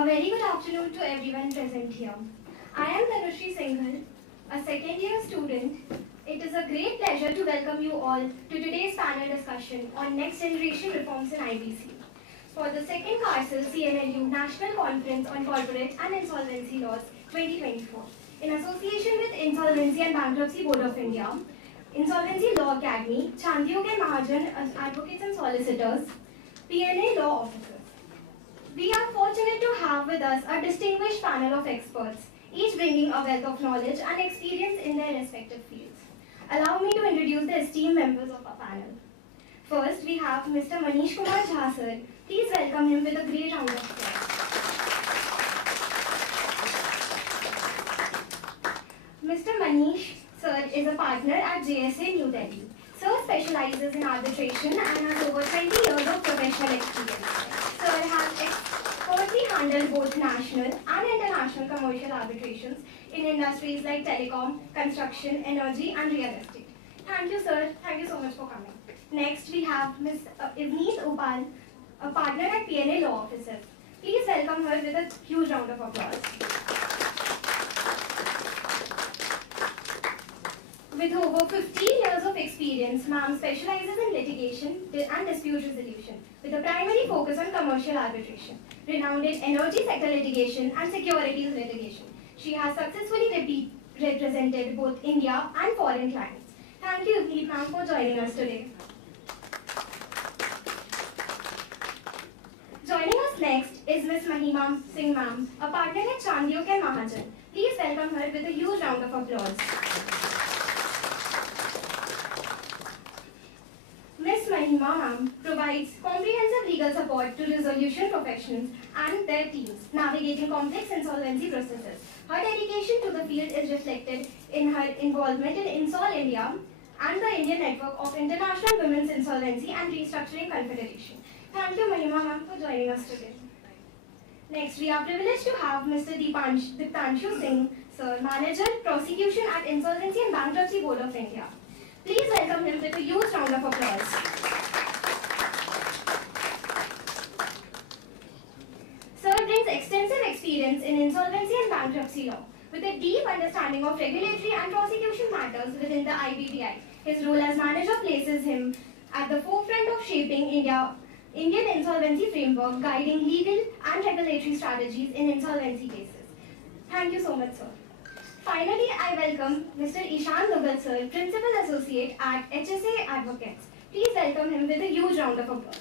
A very good afternoon to everyone present here. I am Dhanushri Singhal, a second year student. It is a great pleasure to welcome you all to today's panel discussion on next generation reforms in IBC. For the second CARCIL CNLU National Conference on Corporate and Insolvency Laws 2024, in association with Insolvency and Bankruptcy Board of India, Insolvency Law Academy, Chandiyok and Mahajan Advocates and Solicitors, PNA Law Officers. We are fortunate to have with us a distinguished panel of experts, each bringing a wealth of knowledge and experience in their respective fields. Allow me to introduce the esteemed members of our panel. First, we have Mr. Manish Kumar Jha, sir. Please welcome him with a great round of applause. Mr. Manish, sir, is a partner at JSA New Delhi. Sir specializes in arbitration and has over 20 years of professional experience. Sir has expertly handled both national and international commercial arbitrations in industries like telecom, construction, energy, and real estate. Thank you, sir. Thank you so much for coming. Next, we have Ms. Ivneet Upal, a partner at PNA Law Officers. Please welcome her with a huge round of applause. With over 15 years of experience, ma'am specializes in litigation and dispute resolution with a primary focus on commercial arbitration, renowned in energy sector litigation and securities litigation. She has successfully represented both India and foreign clients. Thank you, Ivneet ma'am, for joining us today. Joining us next is Ms. Mahima Singh ma'am, a partner at Chandiyok and Mahajan. Please welcome her with a huge round of applause. Ms. Mahima ma'am provides comprehensive legal support to resolution professionals and their teams, navigating complex insolvency processes. Her dedication to the field is reflected in her involvement in Insol India and the Indian Network of International Women's Insolvency and Restructuring Confederation. Thank you, Mahima ma'am, for joining us today. Next, we are privileged to have Mr. Diptanshu Singh, sir, Manager, Prosecution at Insolvency and Bankruptcy Board of India. Please welcome him with a huge round of applause. Sir brings extensive experience in insolvency and bankruptcy law with a deep understanding of regulatory and prosecution matters within the IBDI. His role as manager places him at the forefront of shaping Indian insolvency framework, guiding legal and regulatory strategies in insolvency cases. Thank you so much, sir. Finally, I welcome Mr. Ishan Dugal, sir, Principal Associate at HSA Advocates. Please welcome him with a huge round of applause.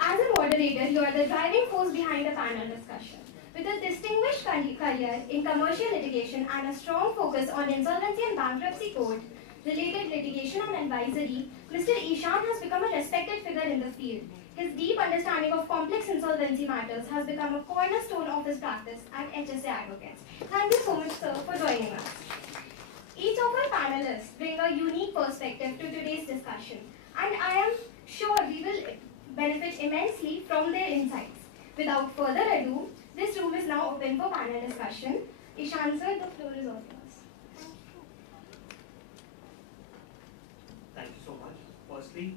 As a moderator, you are the driving force behind the panel discussion. With a distinguished career in commercial litigation and a strong focus on insolvency and bankruptcy code, related litigation and advisory, Mr. Ishan has become a respected figure in the field. His deep understanding of complex insolvency matters has become a cornerstone of his practice at HSA Advocates. Thank you so much, sir, for joining us. Each of our panelists bring a unique perspective to today's discussion, and I am sure we will benefit immensely from their insights. Without further ado, this room is now open for panel discussion. Ishan, sir, the floor is all yours. Thank you so much. Firstly,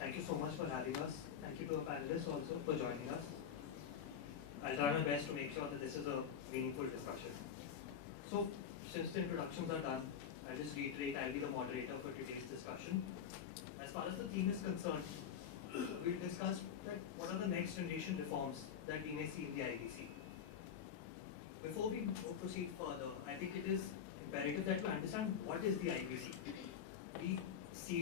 thank you so much for having us. Thank you to our panelists also for joining us. I'll try my best to make sure that this is a meaningful discussion. So, since the introductions are done, I'll just reiterate, I'll be the moderator for today's discussion. As far as the theme is concerned, we'll discuss that what are the next generation reforms that we may see in the IBC. Before we proceed further, I think it is imperative that we understand what is the IBC. We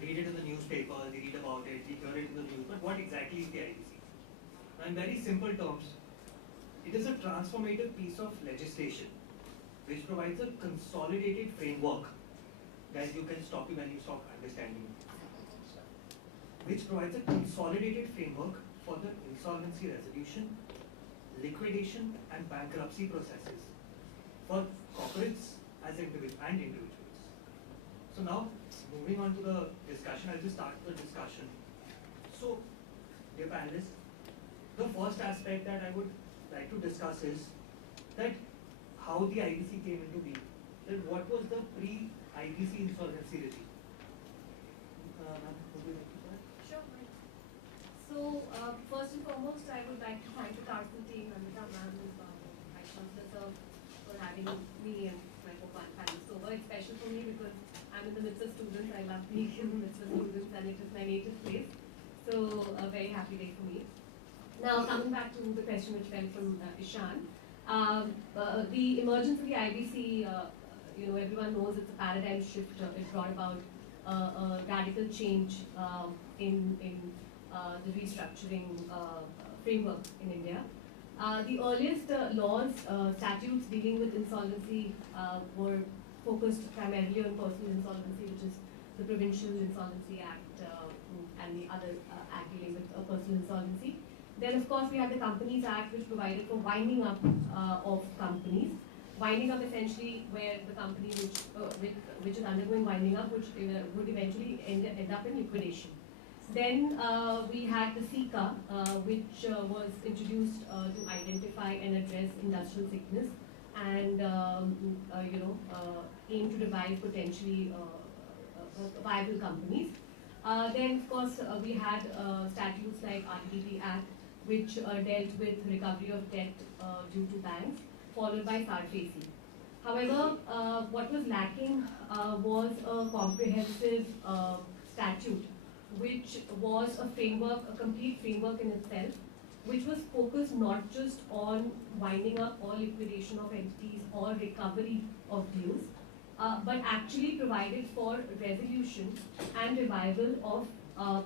read it in the newspaper, we read about it, we hear it in the news, but what exactly is the IBC? Now, in very simple terms, it is a transformative piece of legislation which provides a consolidated framework that you can stop when you stop understanding. Which provides a consolidated framework for the insolvency resolution, liquidation, and bankruptcy processes for corporates and individuals. So now, moving on to the discussion, I'll just start the discussion. So, dear panelists, the first aspect that I would like to discuss is that how the IBC came into being. That what was the pre-IBC insolvency regime? Sure. So, inviting me and my co-panelists over. It's special for me because I'm in the midst of students. I love being in the midst of students, and it is my native place. So a very happy day for me. Now, coming back to the question which fell from Ishan, the emergence of the IBC, everyone knows it's a paradigm shift. It brought about a radical change in the restructuring framework in India. The earliest laws, statutes dealing with insolvency were focused primarily on personal insolvency, which is the Provincial Insolvency Act and the other act dealing with personal insolvency. Then, of course, we had the Companies Act, which provided for winding up of companies. Winding up essentially where the company which is undergoing winding up, which would eventually end up in liquidation. Then we had the CICA, which was introduced to identify and address industrial sickness and aim to revive potentially viable companies. Then, of course, we had statutes like RTP Act, which dealt with recovery of debt due to banks, followed by CARCIL. However, what was lacking was a comprehensive statute, which was a framework, a complete framework in itself, which was focused not just on winding up or liquidation of entities or recovery of dues, but actually provided for resolution and revival of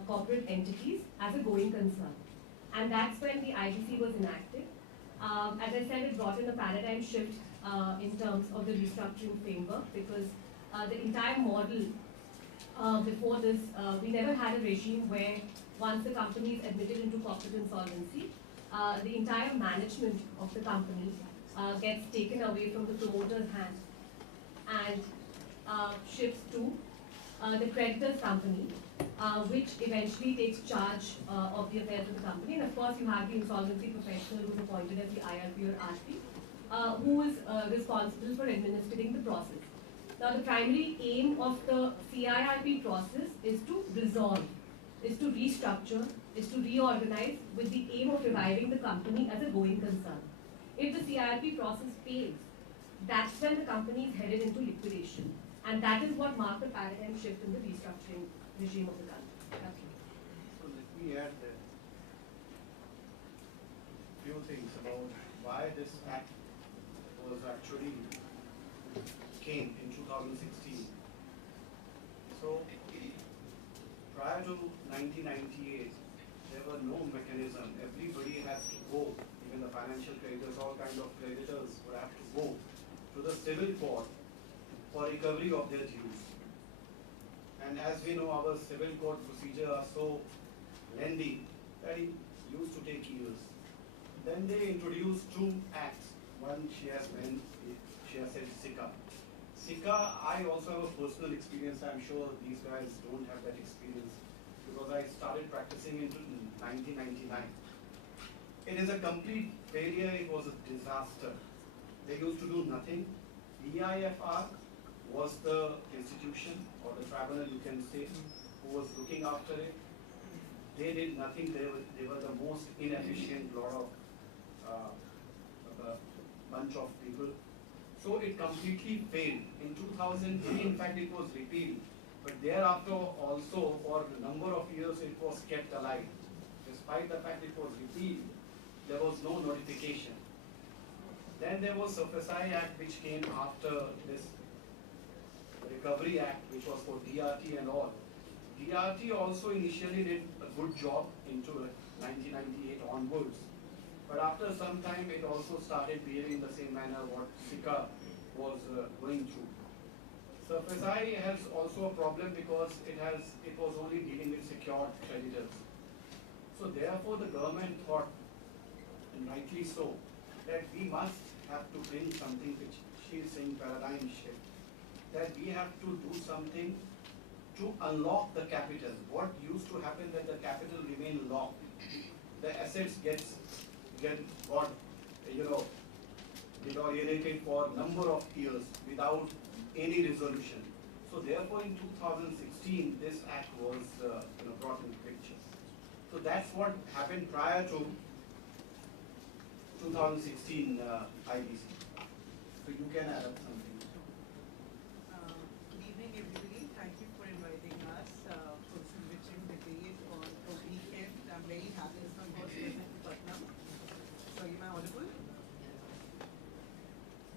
corporate entities as a going concern. And that's when the IBC was enacted. As I said, it brought in a paradigm shift in terms of the restructuring framework, because the entire model before this, we never had a regime where once the company is admitted into corporate insolvency, the entire management of the company gets taken away from the promoter's hand and shifts to the creditor's company, which eventually takes charge of the affairs of the company. And of course, you have the insolvency professional who is appointed as the IRP or RP, who is responsible for administering the process. Now, the primary aim of the CIRP process is to resolve, is to restructure, is to reorganize with the aim of reviving the company as a going concern. If the CIRP process fails, that's when the company is headed into liquidation. And that is what marked the paradigm shift in the restructuring regime of the country. So let me add a few things about why this act was actually came in 2016. So prior to 1998, there were no mechanism. Everybody has to go, even the financial creditors, all kinds of creditors would have to go to the civil court for recovery of their dues. And as we know, our civil court procedure are so lengthy that it used to take years. Then they introduced two acts. One she has said CICA. CICA, I also have a personal experience. I'm sure these guys don't have that experience because I started practicing in 1999. It is a complete failure. It was a disaster. They used to do nothing. EIFR was the institution or the tribunal, you can say, who was looking after it. They did nothing. They were the most inefficient lot of bunch of people. So it completely failed. In 2003, in fact, it was repealed. But thereafter also, for a number of years, it was kept alive. Despite the fact it was repealed, there was no notification. Then there was CNLU Act, which came after this Recovery Act, which was for DRT and all. DRT also initially did a good job into 1998 onwards. But after some time, it also started behaving the same manner what CICA was going through. CNLU has also a problem because it was only dealing with secured creditors. So therefore, the government thought, and rightly so, that we must have to bring something which she is saying paradigm shift. That we have to do something to unlock the capital. What used to happen that the capital remained locked, the assets got deteriorated for a number of years without any resolution. So therefore, in 2016, this act was brought into picture. So that's what happened prior to 2016 IBC. So you can add up something. Good evening, everybody. Thank you for inviting us for this enriching debate on a weekend. I'm very happy as my first visit to Patna. Sorry, am I audible?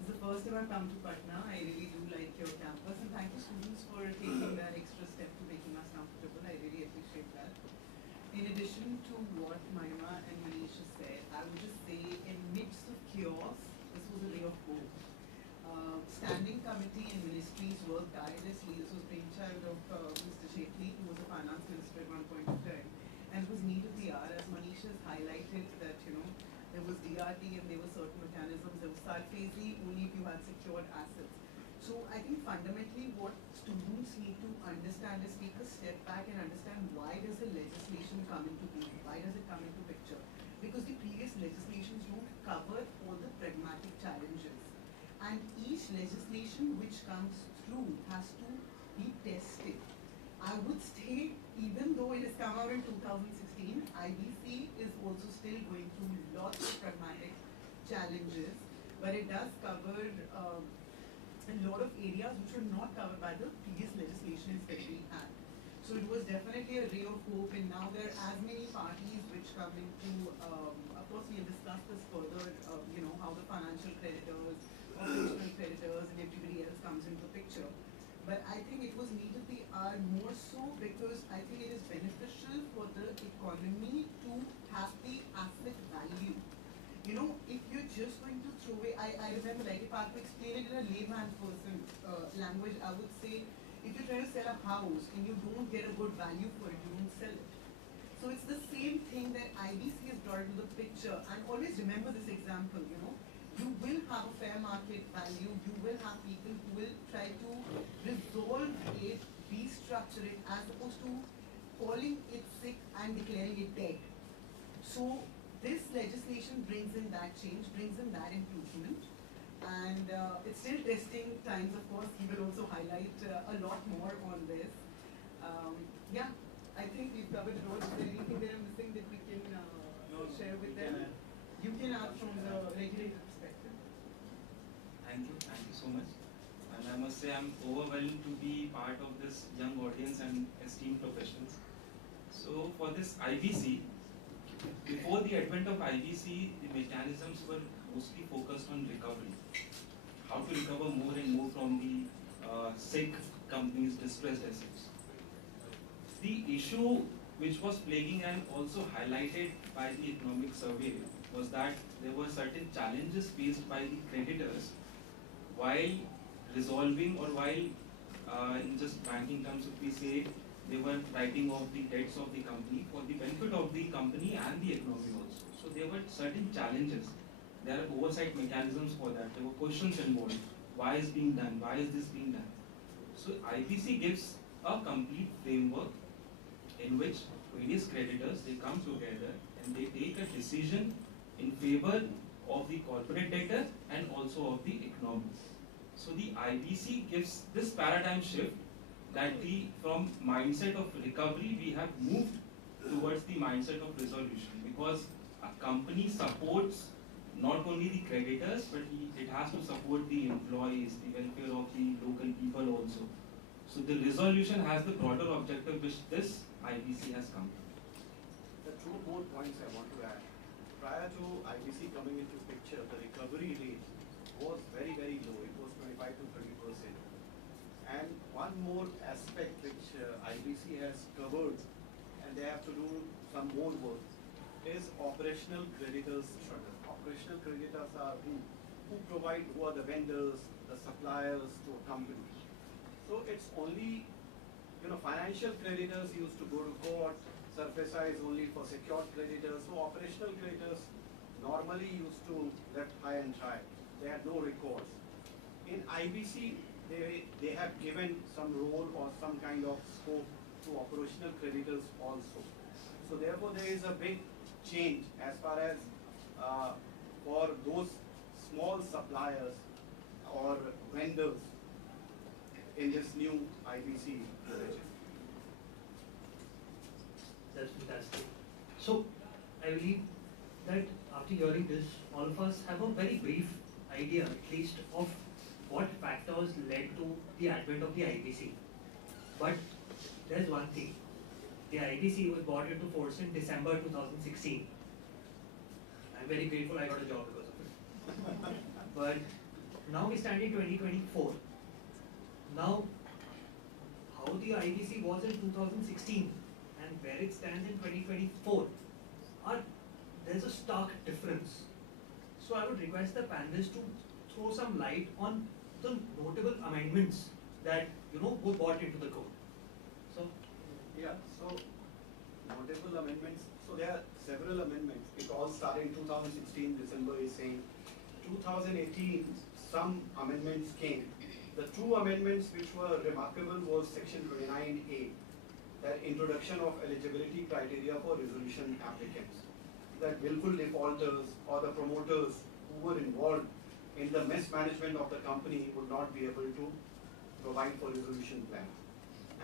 This is the first time I've come to Patna. I really do like your campus, and thank you, students, for taking that extra step to making us comfortable. I really appreciate that. In addition to what Mahima and Manisha said, I would just say, in midst of chaos, this was a ray of hope. Standing committee and ministries worked tirelessly. This was brainchild of Mr. Shetty, who was a finance minister at one point in time. And it was need of the hour, as Manisha has highlighted that, there was DRT and there were certain mechanisms. There was SARFAESI only if you had secured assets. So I think fundamentally what students need to understand is take a step back and understand why does the legislation come into being? Why does it come into picture? Because the previous legislations don't cover all the pragmatic challenges. And each legislation which comes through has to be tested. I would say, even though it has come out in 2016, IBC is also still going through lots of pragmatic challenges, but it does cover a lot of areas which were not covered by the previous legislations that we had. So it was definitely a ray of hope, and now there are as many parties which come into, of course we have discussed this further, how the financial creditors, operational creditors and everybody else comes into the picture. But I think it was needed the hour more so because I think it is beneficial for the economy to have the asset value. If you're just going to throw away, I remember, like, if I have to explain it in a layman person language, I would say, if you're trying to sell a house and you don't get a good value for it, you don't sell it. So it's the same thing that IBC has brought into the picture. And always remember this example, you will have a fair market value, you will have people who will try to resolve it, restructure it, as opposed to calling it sick and declaring it dead. So this legislation brings in that change, brings in that improvement, and it's still testing times, of course. He will also highlight a lot more on this. Yeah, I think we've covered it all. Is there anything that I'm missing that we can share with them? You can add from the regulator perspective. Thank you so much. And I must say I'm overwhelmed to be part of this young audience and esteemed professionals. So for this IBC, before the advent of IBC, the mechanisms were mostly focused on recovery. How to recover more and more from the sick companies' distressed assets. The issue which was plaguing and also highlighted by the economic survey was that there were certain challenges faced by the creditors while resolving, or while in just banking terms, if we say, they were writing off the debts of the company for the benefit of the company and the economy also. So there were certain challenges. There are oversight mechanisms for that. There were questions involved. Why is being done? Why is this being done? So IBC gives a complete framework in which various creditors, they come together and they take a decision in favor of the corporate debtor and also of the economy. So the IBC gives this paradigm shift that from mindset of recovery, we have moved towards the mindset of resolution, because a company supports not only the creditors, but it has to support the employees, the welfare of the local people also. So the resolution has the broader objective which this IBC has come to. The two more points I want to add. Prior to IBC coming into picture, the recovery rate was very, very low. It was 25 to 30%. And one more aspect which IBC has covered, and they have to do some more work, is operational creditors struggle. Operational creditors are who are the vendors, the suppliers to a company. So it's only, financial creditors used to go to court. SARFAESI is only for secured creditors. So operational creditors normally used to left high and dry. They had no recourse. In IBC, they have given some role or some kind of scope to operational creditors also. So therefore, there is a big change as far as for those small suppliers or vendors in this new IBC regime. That's fantastic. So I believe that after hearing this, all of us have a very brief idea, at least, of what factors led to the advent of the IBC. But there's one thing. The IBC was brought into force in December 2016. I'm very grateful I got a job because of it. But now we stand in 2024. Now, how the IBC was in 2016 and where it stands in 2024, there's a stark difference. So I would request the panelists to throw some light on the notable amendments that were brought into the code. So Yeah, so notable amendments. So there are several amendments. It all started in 2016, December is saying. 2018, some amendments came. The two amendments which were remarkable was section 29A, that introduction of eligibility criteria for resolution applicants. That willful defaulters or the promoters who were involved in the mismanagement of the company would not be able to provide for resolution plan.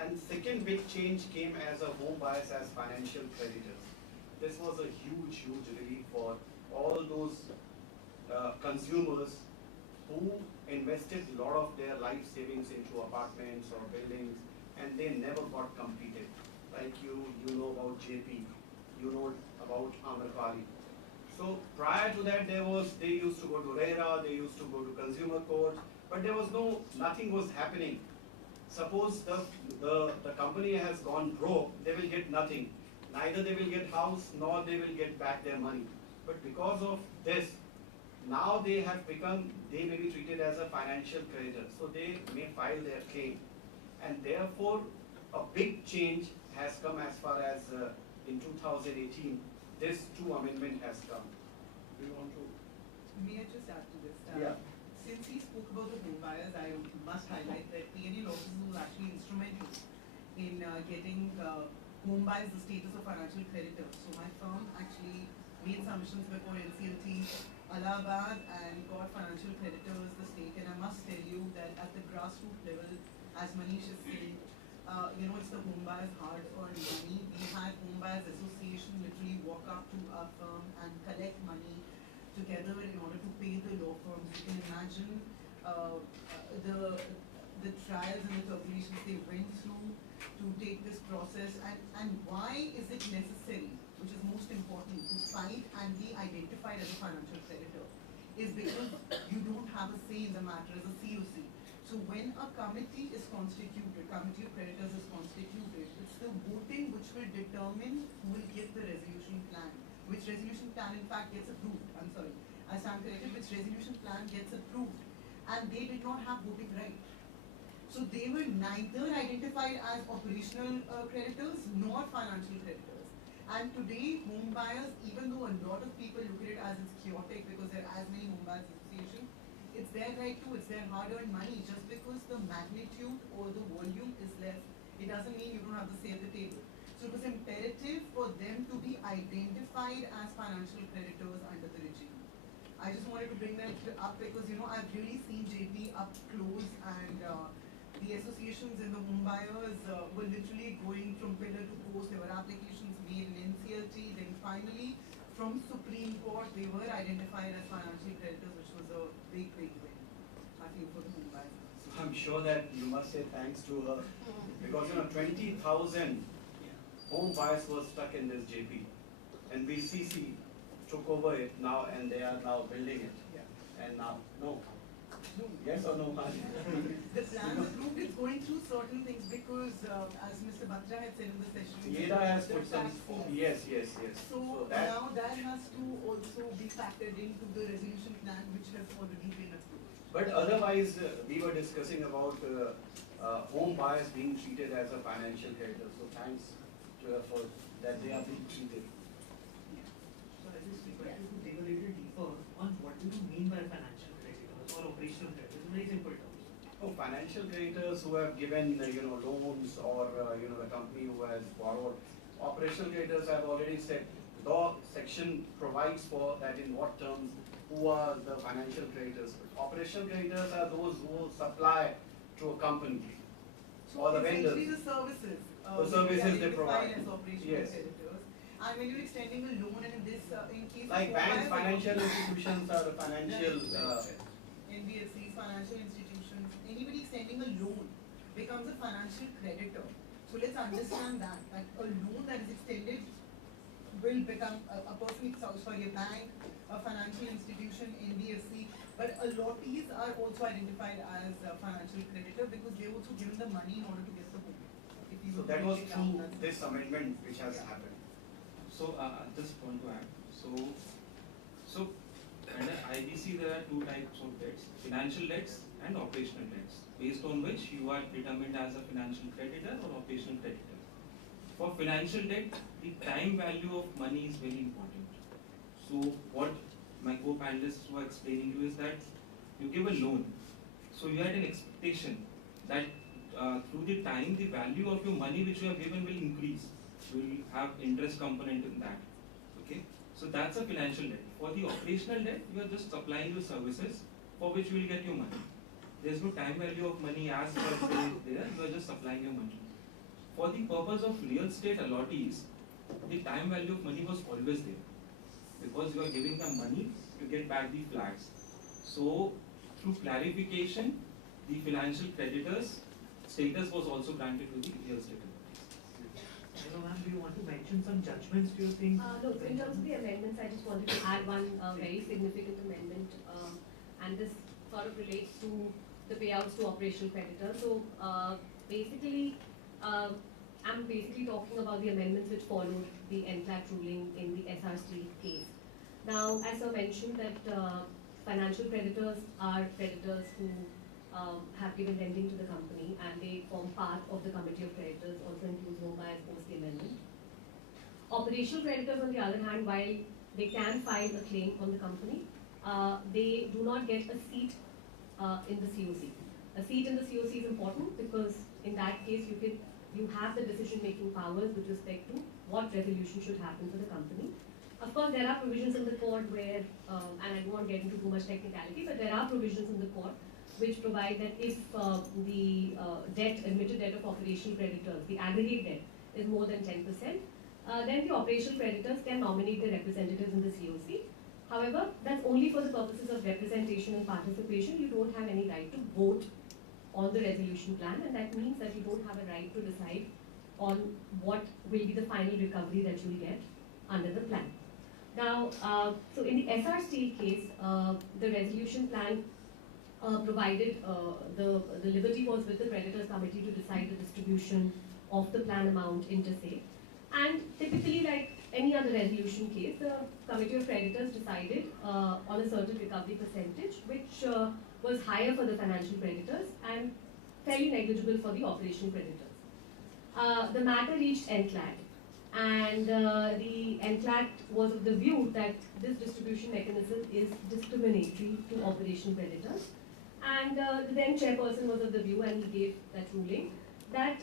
And second big change came as a home buyers as financial creditors. This was a huge relief for all those consumers who invested a lot of their life savings into apartments or buildings and they never got completed. Like you know about JP, you know about Amrapali. So prior to that they used to go to RERA, they used to go to consumer court, but there was nothing was happening. Suppose the company has gone broke, they will get nothing. Neither they will get house nor they will get back their money. But because of this, now they may be treated as a financial creditor. So they may file their claim. And therefore, a big change has come as far as in 2018, this two amendment has come. Do you want to? May I just add to this? Yeah. Since he spoke about the home buyers, I must highlight that CNLU office was actually instrumental in getting home buyers the status of financial creditor. So my firm actually made submissions before NCLT, Allahabad, and got financial creditors the stake. And I must tell you that at the grassroots level, as Manish is saying, it's the home buyers' hard-earned money. We had home buyers association literally walk up to our firm and collect money together in order to pay the law firms. You can imagine the trials and the tribulations they went through to take this process, and why is it necessary, which is most important, to fight and be identified as a financial creditor, is because you don't have a say in the matter as a COC. So when a committee is constituted, committee of creditors is constituted, it's the voting which will determine who will get the resolution plan. Which resolution plan in fact gets approved, I'm sorry, I stand corrected, which resolution plan gets approved. And they did not have voting right. So they were neither identified as operational creditors nor financial creditors. And today, home buyers, even though a lot of people look at it as it's chaotic because there are as many home buyers associations, it's their right too, it's their hard-earned money. Just because the magnitude or the volume is less, it doesn't mean you don't have the say at the table. So it was imperative for them to be identified as financial creditors under the regime. I just wanted to bring that up because, I've really seen JP up close, and the associations and the home buyers were literally going from pillar to post. There were applications made in NCLT, then finally from Supreme Court, they were identified as financial creditors, which was a big win, I think, for the home buyers. I'm sure that you must say thanks to her, because 20,000 home buyers were stuck in this JP, and BCC took over it now, and they are now building it. Yeah. And now, no. Yes or no? The plan approved is going through certain things because, as Mr. Batra had said in the session, YEDA has put some. tax forms. Yes. So that, now that has to also be factored into the resolution plan, which has already been approved. but otherwise, we were discussing about home buyers being treated as a financial creditor. So thanks to her for that they are being treated. So I just request you to dig a little deeper on what do you mean by financial creditors or operational creditors in very simple terms. Oh, financial creditors who have given loans, or the company who has borrowed. Operational creditors, I've already said, the section provides for that in what terms, who are the financial creditors. But operational creditors are those who supply to a company. So Or the essentially vendors. the services. The services they identified provide. as operational Yes. creditors. And when you're extending a loan, and in this, in case Like of banks, home buyers, financial institutions are financial NBFCs, financial institutions, anybody extending a loan becomes a financial creditor. So let's understand that a loan that is extended will become a person, sorry, a bank, a financial institution, NBFC, but a lot of these are also identified as a financial creditor because they're also given the money in order to get the home. If you So that was break it through down, that's- this amendment which has Yeah. happened. So, just want to add. So under IBC there are two types of debts: financial debts and operational debts, based on which you are determined as a financial creditor or operational creditor. For financial debt, the time value of money is very important. So what my co-panelists were explaining to you is that you give a loan, so you had an expectation that through the time, the value of your money which you have given will increase. Will have interest component in that. Okay, so that's a financial debt. For the operational debt, you are just supplying your services for which you will get your money. There's no time value of money as per se there. You are just supplying your money. For the purpose of real estate allottees, the time value of money was always there because you are giving them money to get back the flats. So through clarification, the financial creditors status was also granted to the real estate allottees. Hello ma'am, do you want to mention some judgments, do you think? No, so in terms of the amendments, I just wanted to add one very significant amendment, and this sort of relates to the payouts to operational creditors. So basically, I'm basically talking about the amendments which followed the NCLAT ruling in the SRC case. Now, as I mentioned that financial creditors are creditors who have given lending to the company and they form part of the committee of creditors, also includes home buyers post the amendment. Operational creditors, on the other hand, while they can file a claim on the company, they do not get a seat in the COC. A seat in the COC is important because in that case you have the decision-making powers with respect to what resolution should happen for the company. Of course, there are provisions in the code where, and I don't want to get into too much technicality, but there are provisions in the code which provide that if the admitted debt of operational creditors, the aggregate debt, is more than 10%, then the operational creditors can nominate their representatives in the COC. However, that's only for the purposes of representation and participation. You don't have any right to vote on the resolution plan, and that means that you don't have a right to decide on what will be the final recovery that you will get under the plan. Now, so in the SRC case, the resolution plan provided the liberty was with the creditors committee to decide the distribution of the plan amount inter se. And typically, like any other resolution case, the committee of creditors decided on a certain recovery percentage, which was higher for the financial creditors and fairly negligible for the operational creditors. The matter reached NCLAT, and the NCLAT was of the view that this distribution mechanism is discriminatory to operational creditors. And the then chairperson was of the view, and he gave that ruling, that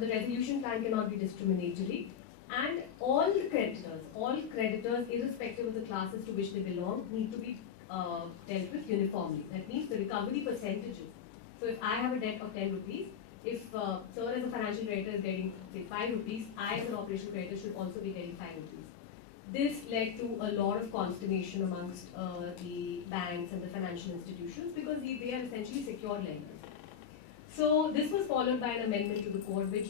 the resolution plan cannot be discriminatory, and all creditors, irrespective of the classes to which they belong, need to be dealt with uniformly. That means the recovery percentages. So if I have a debt of 10 rupees, if sir as a financial creditor is getting say 5 rupees, I as an operational creditor should also be getting 5 rupees. This led to a lot of consternation amongst the banks and the financial institutions because they are essentially secured lenders. So this was followed by an amendment to the code, which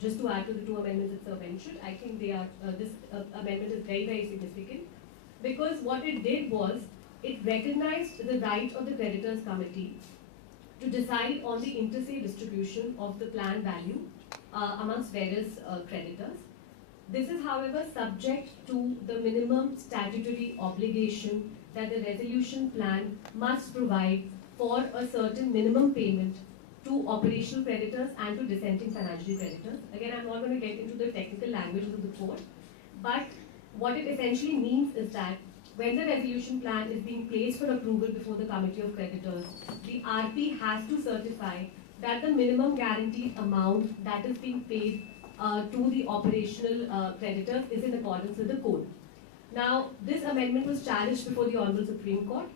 just to add to the two amendments that sir mentioned, I think they are this amendment is very, very significant because what it did was it recognized the right of the creditors committee to decide on the inter se distribution of the plan value amongst various creditors. This is, however, subject to the minimum statutory obligation that the resolution plan must provide for a certain minimum payment to operational creditors and to dissenting financial creditors. Again, I'm not going to get into the technical languages of the code, but what it essentially means is that when the resolution plan is being placed for approval before the committee of creditors, the RP has to certify that the minimum guaranteed amount that is being paid to the operational creditors is in accordance with the code. Now, this amendment was challenged before the Honorable Supreme Court.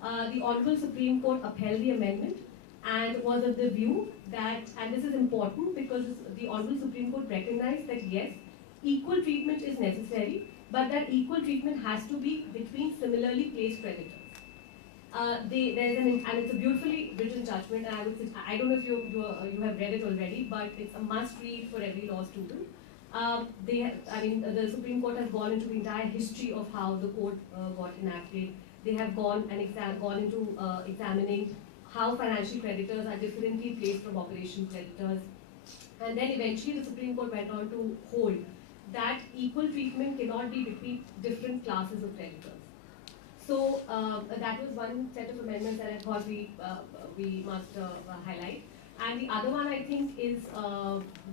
The Honorable Supreme Court upheld the amendment and was of the view that, and this is important because the Honorable Supreme Court recognized that yes, equal treatment is necessary, but that equal treatment has to be between similarly placed creditors. And it's a beautifully written judgment, and I don't know if you have read it already, but it's a must read for every law student. The Supreme Court has gone into the entire history of how the code got enacted. They have gone into examining how financial creditors are differently placed from operational creditors. And then eventually the Supreme Court went on to hold that equal treatment cannot be between different classes of creditors. So that was one set of amendments that I thought we must highlight. And the other one I think is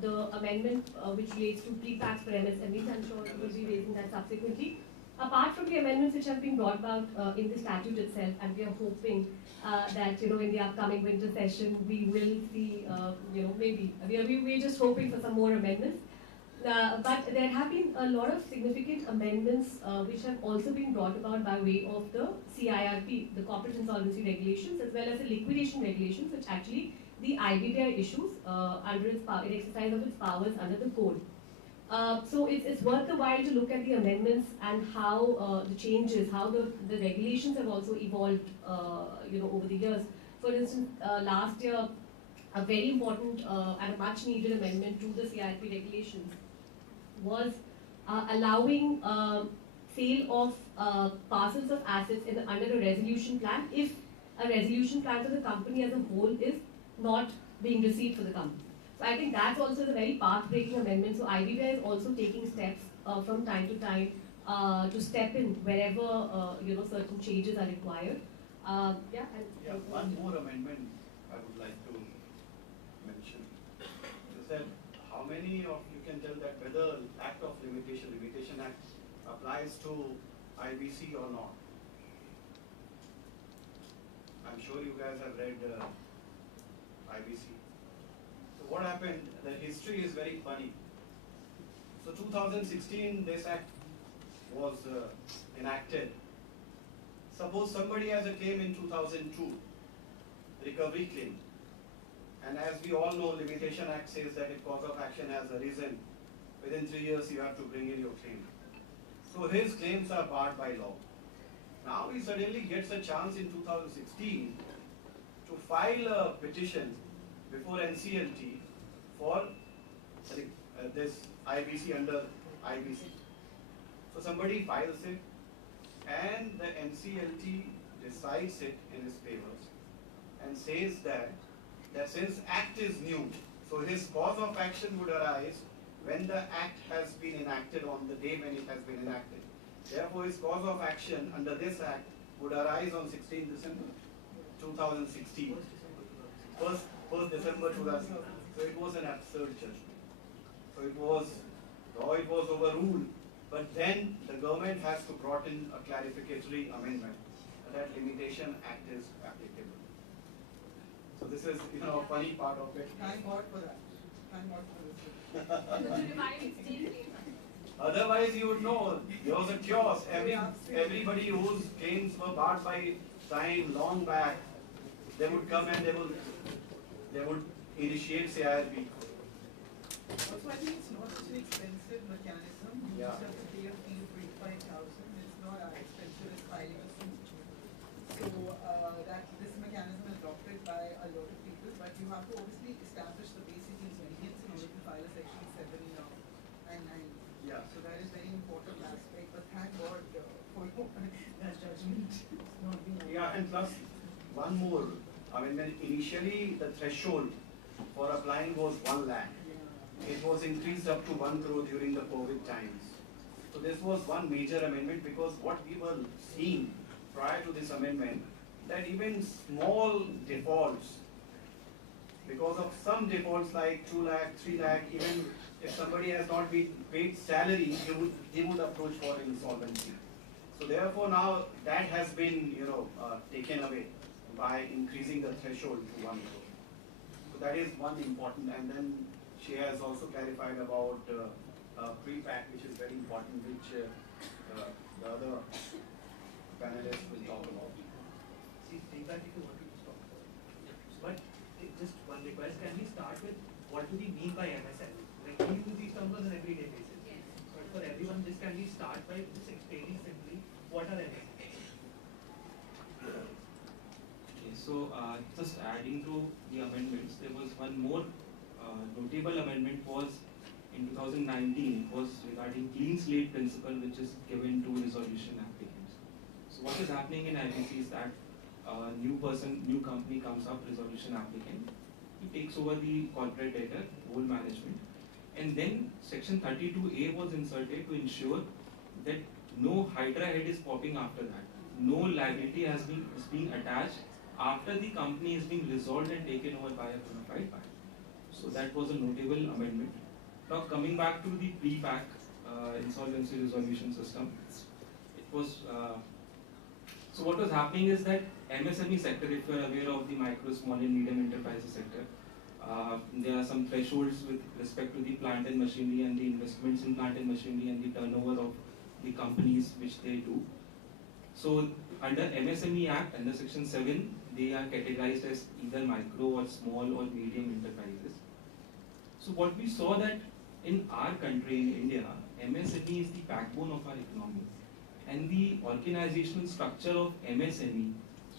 the amendment which relates to pre-tax for MSMEs. I'm sure we will be raising that subsequently. Apart from the amendments which have been brought about in the statute itself, and we are hoping that in the upcoming winter session we will see maybe we're just hoping for some more amendments. But there have been a lot of significant amendments which have also been brought about by way of the CIRP, the Corporate Insolvency Regulations, as well as the Liquidation Regulations, which actually the IBPI issues under in exercise of its powers under the code. So it's worth the while to look at the amendments and how the changes, how the regulations have also evolved, over the years. For instance, last year, a very important and a much needed amendment to the CIRP regulations was allowing sale of parcels of assets under a resolution plan if a resolution plan for the company as a whole is not being received for the company. So I think that's also a very path-breaking amendment. So IBPI is also taking steps from time to time to step in wherever certain changes are required. One more amendment I would like to mention is that how many of you can tell that whether Act of Limitation Act applies to IBC or not? I'm sure you guys have read IBC. So what happened, the history is very funny. So 2016, this act was enacted. Suppose somebody has a claim in 2002, recovery claim. And as we all know, Limitation Act says that if cause of action has arisen, within 3 years you have to bring in your claim. So his claims are barred by law. Now he suddenly gets a chance in 2016 to file a petition before NCLT for this IBC under IBC. So somebody files it and the NCLT decides it in his favor and says that since act is new, so his cause of action would arise when the act has been enacted on the day when it has been enacted. Therefore, his cause of action under this act would arise on 16th December 2016. 1st December 2016. So it was an absurd judgment. So it was overruled, but then the government has to brought in a clarificatory amendment that Limitation Act is applicable. So this is, a funny part of it. Thank God for that. Thank God for this. Otherwise, you would know there was a chaos. Everybody whose claims were barred by time long back, they would come and they would initiate CIRP. Also, I think it's not such an expensive mechanism. You just have to pay a fee of 25,000. It's not as expensive as filing a suit. So this mechanism is adopted by a lot of people, but you have to obviously establish the basic ingredients in order to file a section 7 and 9. Yeah. So that is very important aspect. But thank God for that judgment. Not being Yeah, and plus one more. Initially the threshold for applying was 1 lakh. It was increased up to 1 crore during the COVID times. So this was one major amendment, because what we were seeing prior to this amendment, that even small defaults, because of some defaults like 2 lakh, 3 lakh, even if somebody has not been paid salary, he would approach for insolvency. So therefore now that has been taken away by increasing the threshold to 1 crore. So that is one important. And then she has also clarified about pre-pack, which is very important, which the other panelists will talk about. See, feedback if you want to talk about it. But just one request, can we start with what do we mean by MSL? Like we use these terms on an everyday basis. Yes. But for everyone, just can we start by just explaining simply what are MSL? So just adding to the amendments, there was one more notable amendment was in 2019 was regarding clean slate principle, which is given to resolution applicants. So what is happening in IBC is that a new company comes up, resolution applicant, he takes over the corporate debtor, whole management, and then section 32A was inserted to ensure that no Hydra head is popping after that. No liability is being attached after the company is being resolved and taken over by a bona fide buyer. So that was a notable amendment. Now coming back to the pre-pack insolvency resolution system, it was so what was happening is that MSME sector, if you are aware of the micro, small and medium enterprises sector, there are some thresholds with respect to the plant and machinery and the investments in plant and machinery and the turnover of the companies which they do. So under MSME Act, under section 7, they are categorized as either micro or small or medium enterprises. So what we saw that in our country, in India, MSME is the backbone of our economy. And the organizational structure of MSME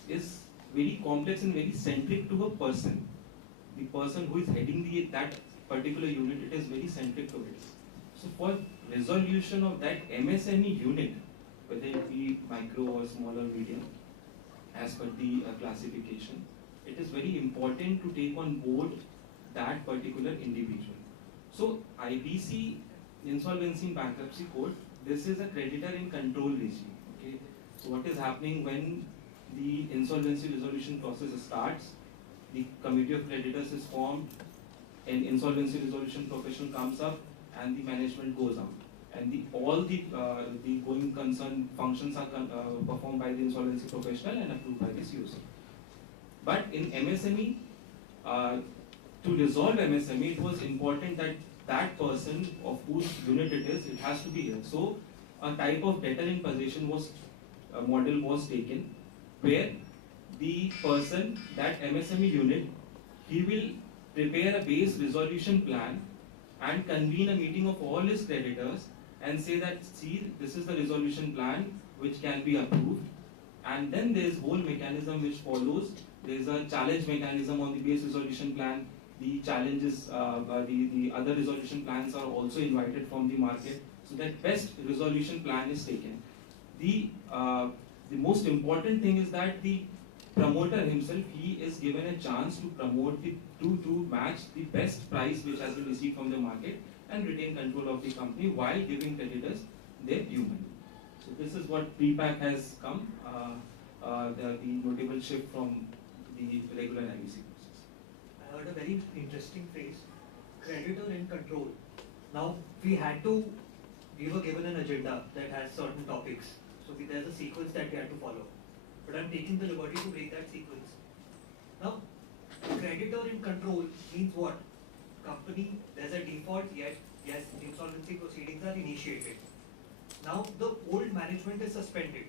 is very complex and very centric to a person. The person who is heading that particular unit, it is very centric to it. So for resolution of that MSME unit, whether it be micro or small or medium, as per the classification, it is very important to take on board that particular individual. So IBC, Insolvency and Bankruptcy Code, this is a creditor in control regime. Okay, so what is happening when the insolvency resolution process starts? The committee of creditors is formed, an insolvency resolution professional comes up, and the management goes out, and all the going concern functions are performed by the insolvency professional and approved by the COC. But in MSME, to resolve MSME, it was important that that person of whose unit it is, it has to be here. So a type of debtor in possession model was taken, where the person, that MSME unit, he will prepare a base resolution plan and convene a meeting of all his creditors and say that, see, this is the resolution plan which can be approved. And then there is whole mechanism which follows. There is a challenge mechanism on the base resolution plan. The challenges, the other resolution plans are also invited from the market, so that best resolution plan is taken. The most important thing is that the promoter himself, he is given a chance to promote to match the best price which has been received from the market and retain control of the company while giving creditors their due money. So this is what pre-pack has come, the notable shift from the regular IBC process. I heard a very interesting phrase, creditor in control. Now we were given an agenda that has certain topics. So there's a sequence that we had to follow. But I'm taking the liberty to break that sequence. Now, creditor in control means what? Company, there's a default, yes, insolvency proceedings are initiated. Now, the old management is suspended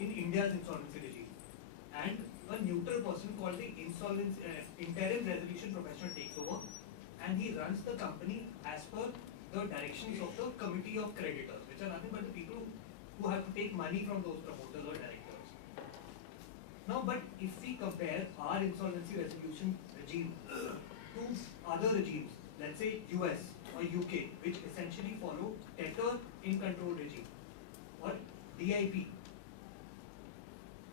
in India's insolvency regime. And a neutral person called the interim resolution professional takes over, and he runs the company as per the directions of the committee of creditors, which are nothing but the people who have to take money from those promoters or directors. Now, but if we compare our insolvency resolution regime to other regimes, let's say US or UK, which essentially follow debtor in control regime or DIP,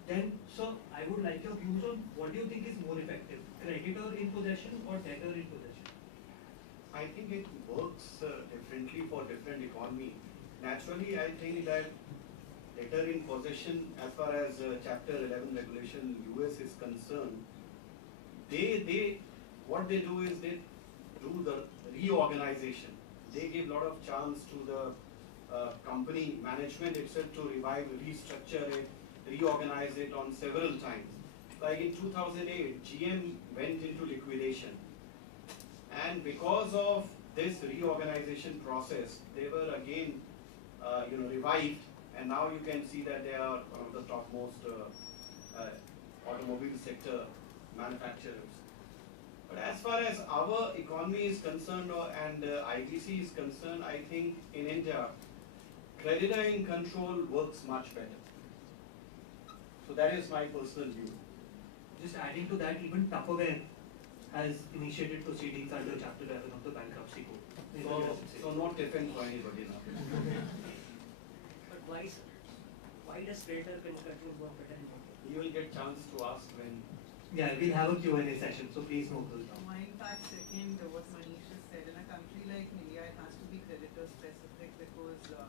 then, sir, I would like your views on what do you think is more effective, creditor in possession or debtor in possession? I think it works differently for different economy. Naturally, I think that debtor in possession, as far as Chapter 11 regulation US is concerned, what they do is they do the reorganization. They give a lot of chance to the company management itself to revive, restructure it, reorganize it on several times. Like in 2008, GM went into liquidation. And because of this reorganization process, they were again revived. And now you can see that they are one of the topmost automobile sector manufacturers. But as far as our economy is concerned and IBC is concerned, I think in India, creditor in control works much better. So that is my personal view. just adding to that, even Tupperware has initiated proceedings under Chapter 11 of the Bankruptcy Code. So no tiffin for anybody now. But why, sir? Why does creditor control work better in India? You will get chance to ask when. Yeah, we'll have a Q&A session, so please note those down. In fact, second, what Manish just said, in a country like India, it has to be creditor specific because, there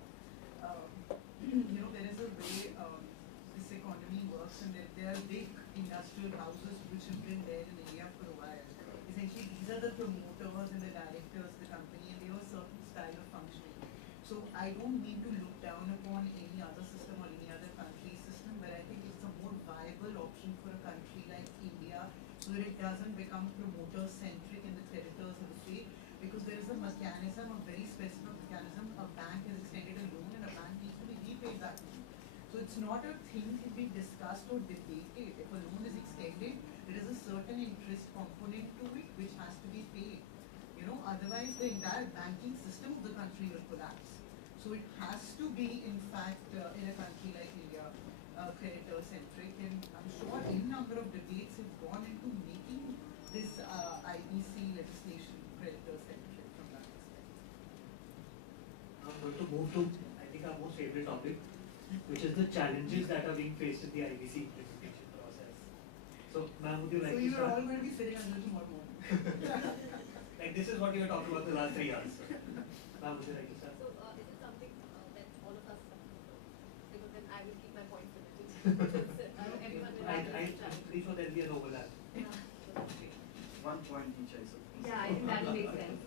is a way this economy works, and there are big industrial houses which have been there in India for a while. Essentially, these are the promoters and the directors of the company, and they have a certain style of functioning. So I don't mean to look down upon any other system or any other country's system, but I think it's a more viable option for a country like India, so that it doesn't become promoter-centric and the creditors have a say, because there is a mechanism, a very specific mechanism. A bank has extended a loan and a bank needs to be repaid that loan. So it's not a thing to be discussed or debated. If a loan is extended, there is a certain interest component to it which has to be paid. Otherwise the entire banking system of the country will collapse. So it has to be, in fact, in a country like India, creditor-centric, and I'm sure any number of debates have gone into making this IBC legislation creditor-centric from that perspective. I'm going to move to, I think, our most favorite topic, which is the challenges that are being faced in the IBC implementation process. So, ma'am, would you like So to you are start? all going to be sitting until tomorrow morning. Like, this is what you were talking about the last 3 years. Ma'am, would you like to start? So, is it something that all of us have to do? Because then I will keep my points limited. Everyone will have I'm pretty sure there'll be an overlap. One point each, I suppose. Yeah, I think that will make sense.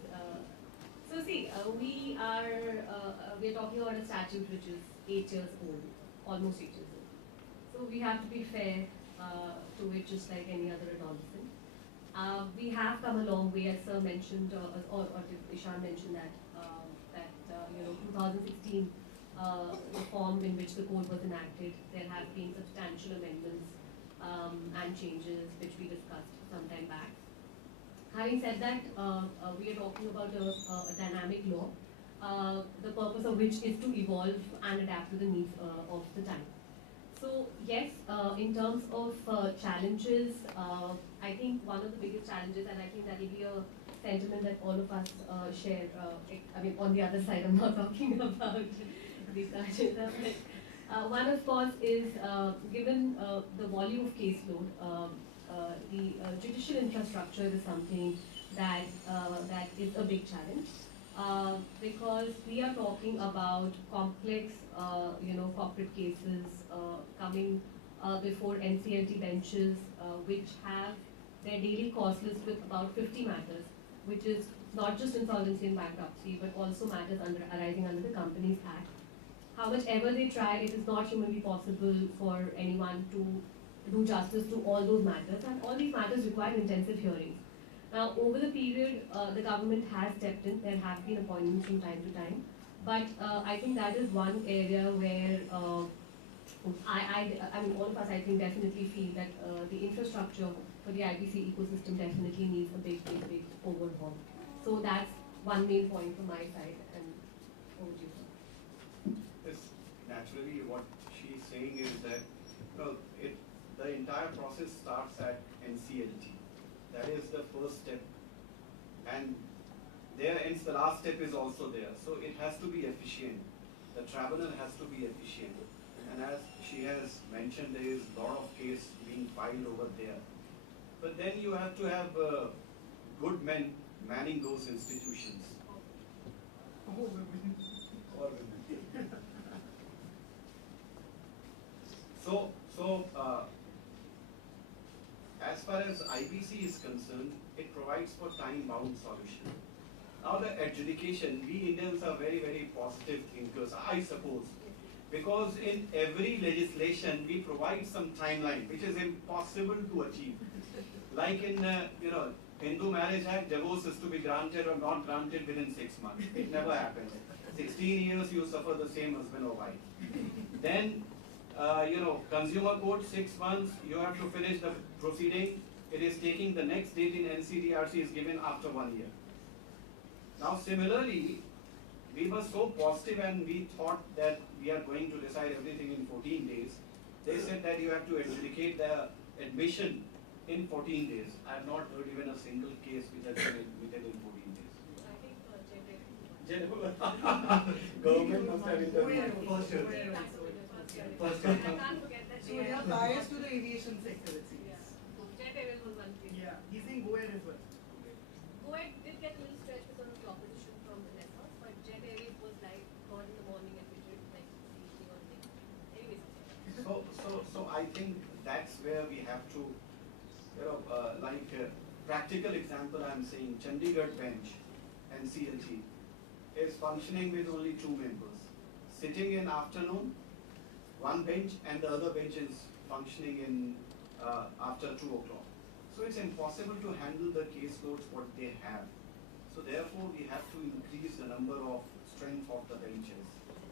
So see, we are talking about a statute which is 8 years old, almost 8 years old. So we have to be fair to it, just like any other adolescent. We have come a long way, as Sir mentioned, or Ishan mentioned that 2016, the form in which the code was enacted, there have been substantial amendments and changes which we discussed some time back. Having said that, we are talking about a dynamic law, the purpose of which is to evolve and adapt to the needs of the time. So yes, in terms of challenges, I think one of the biggest challenges, and I think that will be a sentiment that all of us share, on the other side, I'm not talking about these challenges. One, of course, is given the volume of caseload, the judicial infrastructure is something that is a big challenge, because we are talking about complex, corporate cases coming before NCLT benches, which have their daily cost list with about 50 matters, which is not just insolvency and bankruptcy, but also matters arising under the Companies Act. How much ever they try, it is not humanly possible for anyone to do justice to all those matters, and all these matters require intensive hearings. Now, over the period, the government has stepped in. There have been appointments from time to time, but I think that is one area where all of us, I think, definitely feel that the infrastructure for the IBC ecosystem definitely needs a big overhaul. So that's one main point from my side, and over to you, sir. Yes, naturally, what she's saying is that the entire process starts at NCLT. That is the first step, and there ends the last step is also there. So it has to be efficient. The tribunal has to be efficient, and as she has mentioned, there is a lot of case being filed over there. But then you have to have good men manning those institutions. Or women. So as far as IBC is concerned, it provides for time-bound solution. Now the adjudication, we Indians are very, very positive thinkers, I suppose, because in every legislation we provide some timeline which is impossible to achieve. Like in Hindu Marriage Act, divorce is to be granted or not granted within 6 months. It never happens. 16 years you suffer the same husband or wife. Then Consumer Court, 6 months, you have to finish the proceeding. It is taking the next date in NCDRC is given after 1 year. Now similarly, we were so positive and we thought that we are going to decide everything in 14 days. They said that you have to adjudicate the admission in 14 days. I have not heard even a single case which has been admitted in 14 days. I think Government must have intervened. First year. First I year. can't forget that. So they are biased to the aviation sector, it seems. Yeah. Jet Airways was one thing. Yeah, he's saying Go Air as well. Go Ahead did get a little stretched because of the opposition from the lessors, but Jet Airways was like God in the morning and we did like the evening or thing. Anyways. So I think that's where we have to, practical example I'm saying, Chandigarh bench and CLT is functioning with only 2 members. Sitting in afternoon, one bench, and the other bench is functioning in after 2 o'clock. So it's impossible to handle the caseloads what they have. So therefore we have to increase the number of strength of the benches.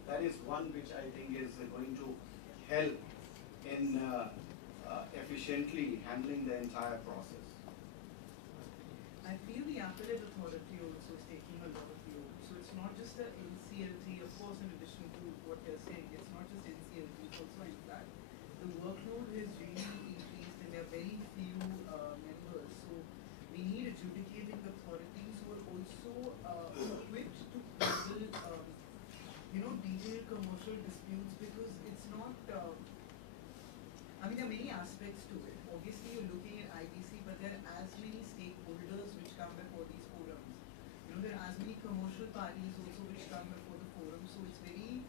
That is one which I think is going to help in efficiently handling the entire process. I feel the appellate authority also is taking a lot of load. So it's not just the NCLT, of course, in addition to what they're saying, it's not just NCLT, it's also in fact the workload has really increased and there are very few members. So we need adjudicating authorities who are also equipped to handle, detailed commercial disputes, because it's not. There are many aspects to it. Obviously, you're looking at IBC, but there are as many stakeholders which come before these forums. There are as many commercial parties also which come before the forum. So it's very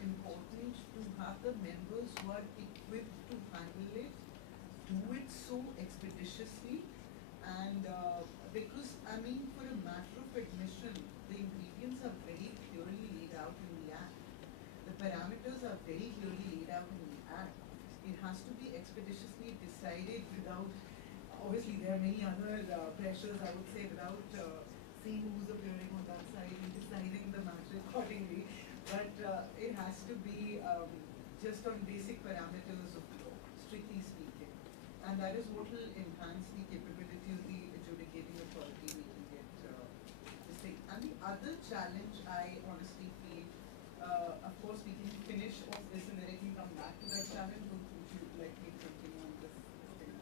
important to have the members who are equipped to handle it, do it so expeditiously, and because for a matter of admission, the ingredients are very clearly laid out in the Act. The parameters are very clearly laid out in the Act. It has to be expeditiously decided without, obviously there are many other pressures, I would say, without seeing who's appearing on that side and deciding the matter accordingly. But it has to be just on basic parameters of law, strictly speaking. And that is what will enhance the capability of the adjudicating authority making it this thing. And the other challenge I honestly feel, of course we can finish off this and then I can come back to that challenge. Would you like me to continue on this thing?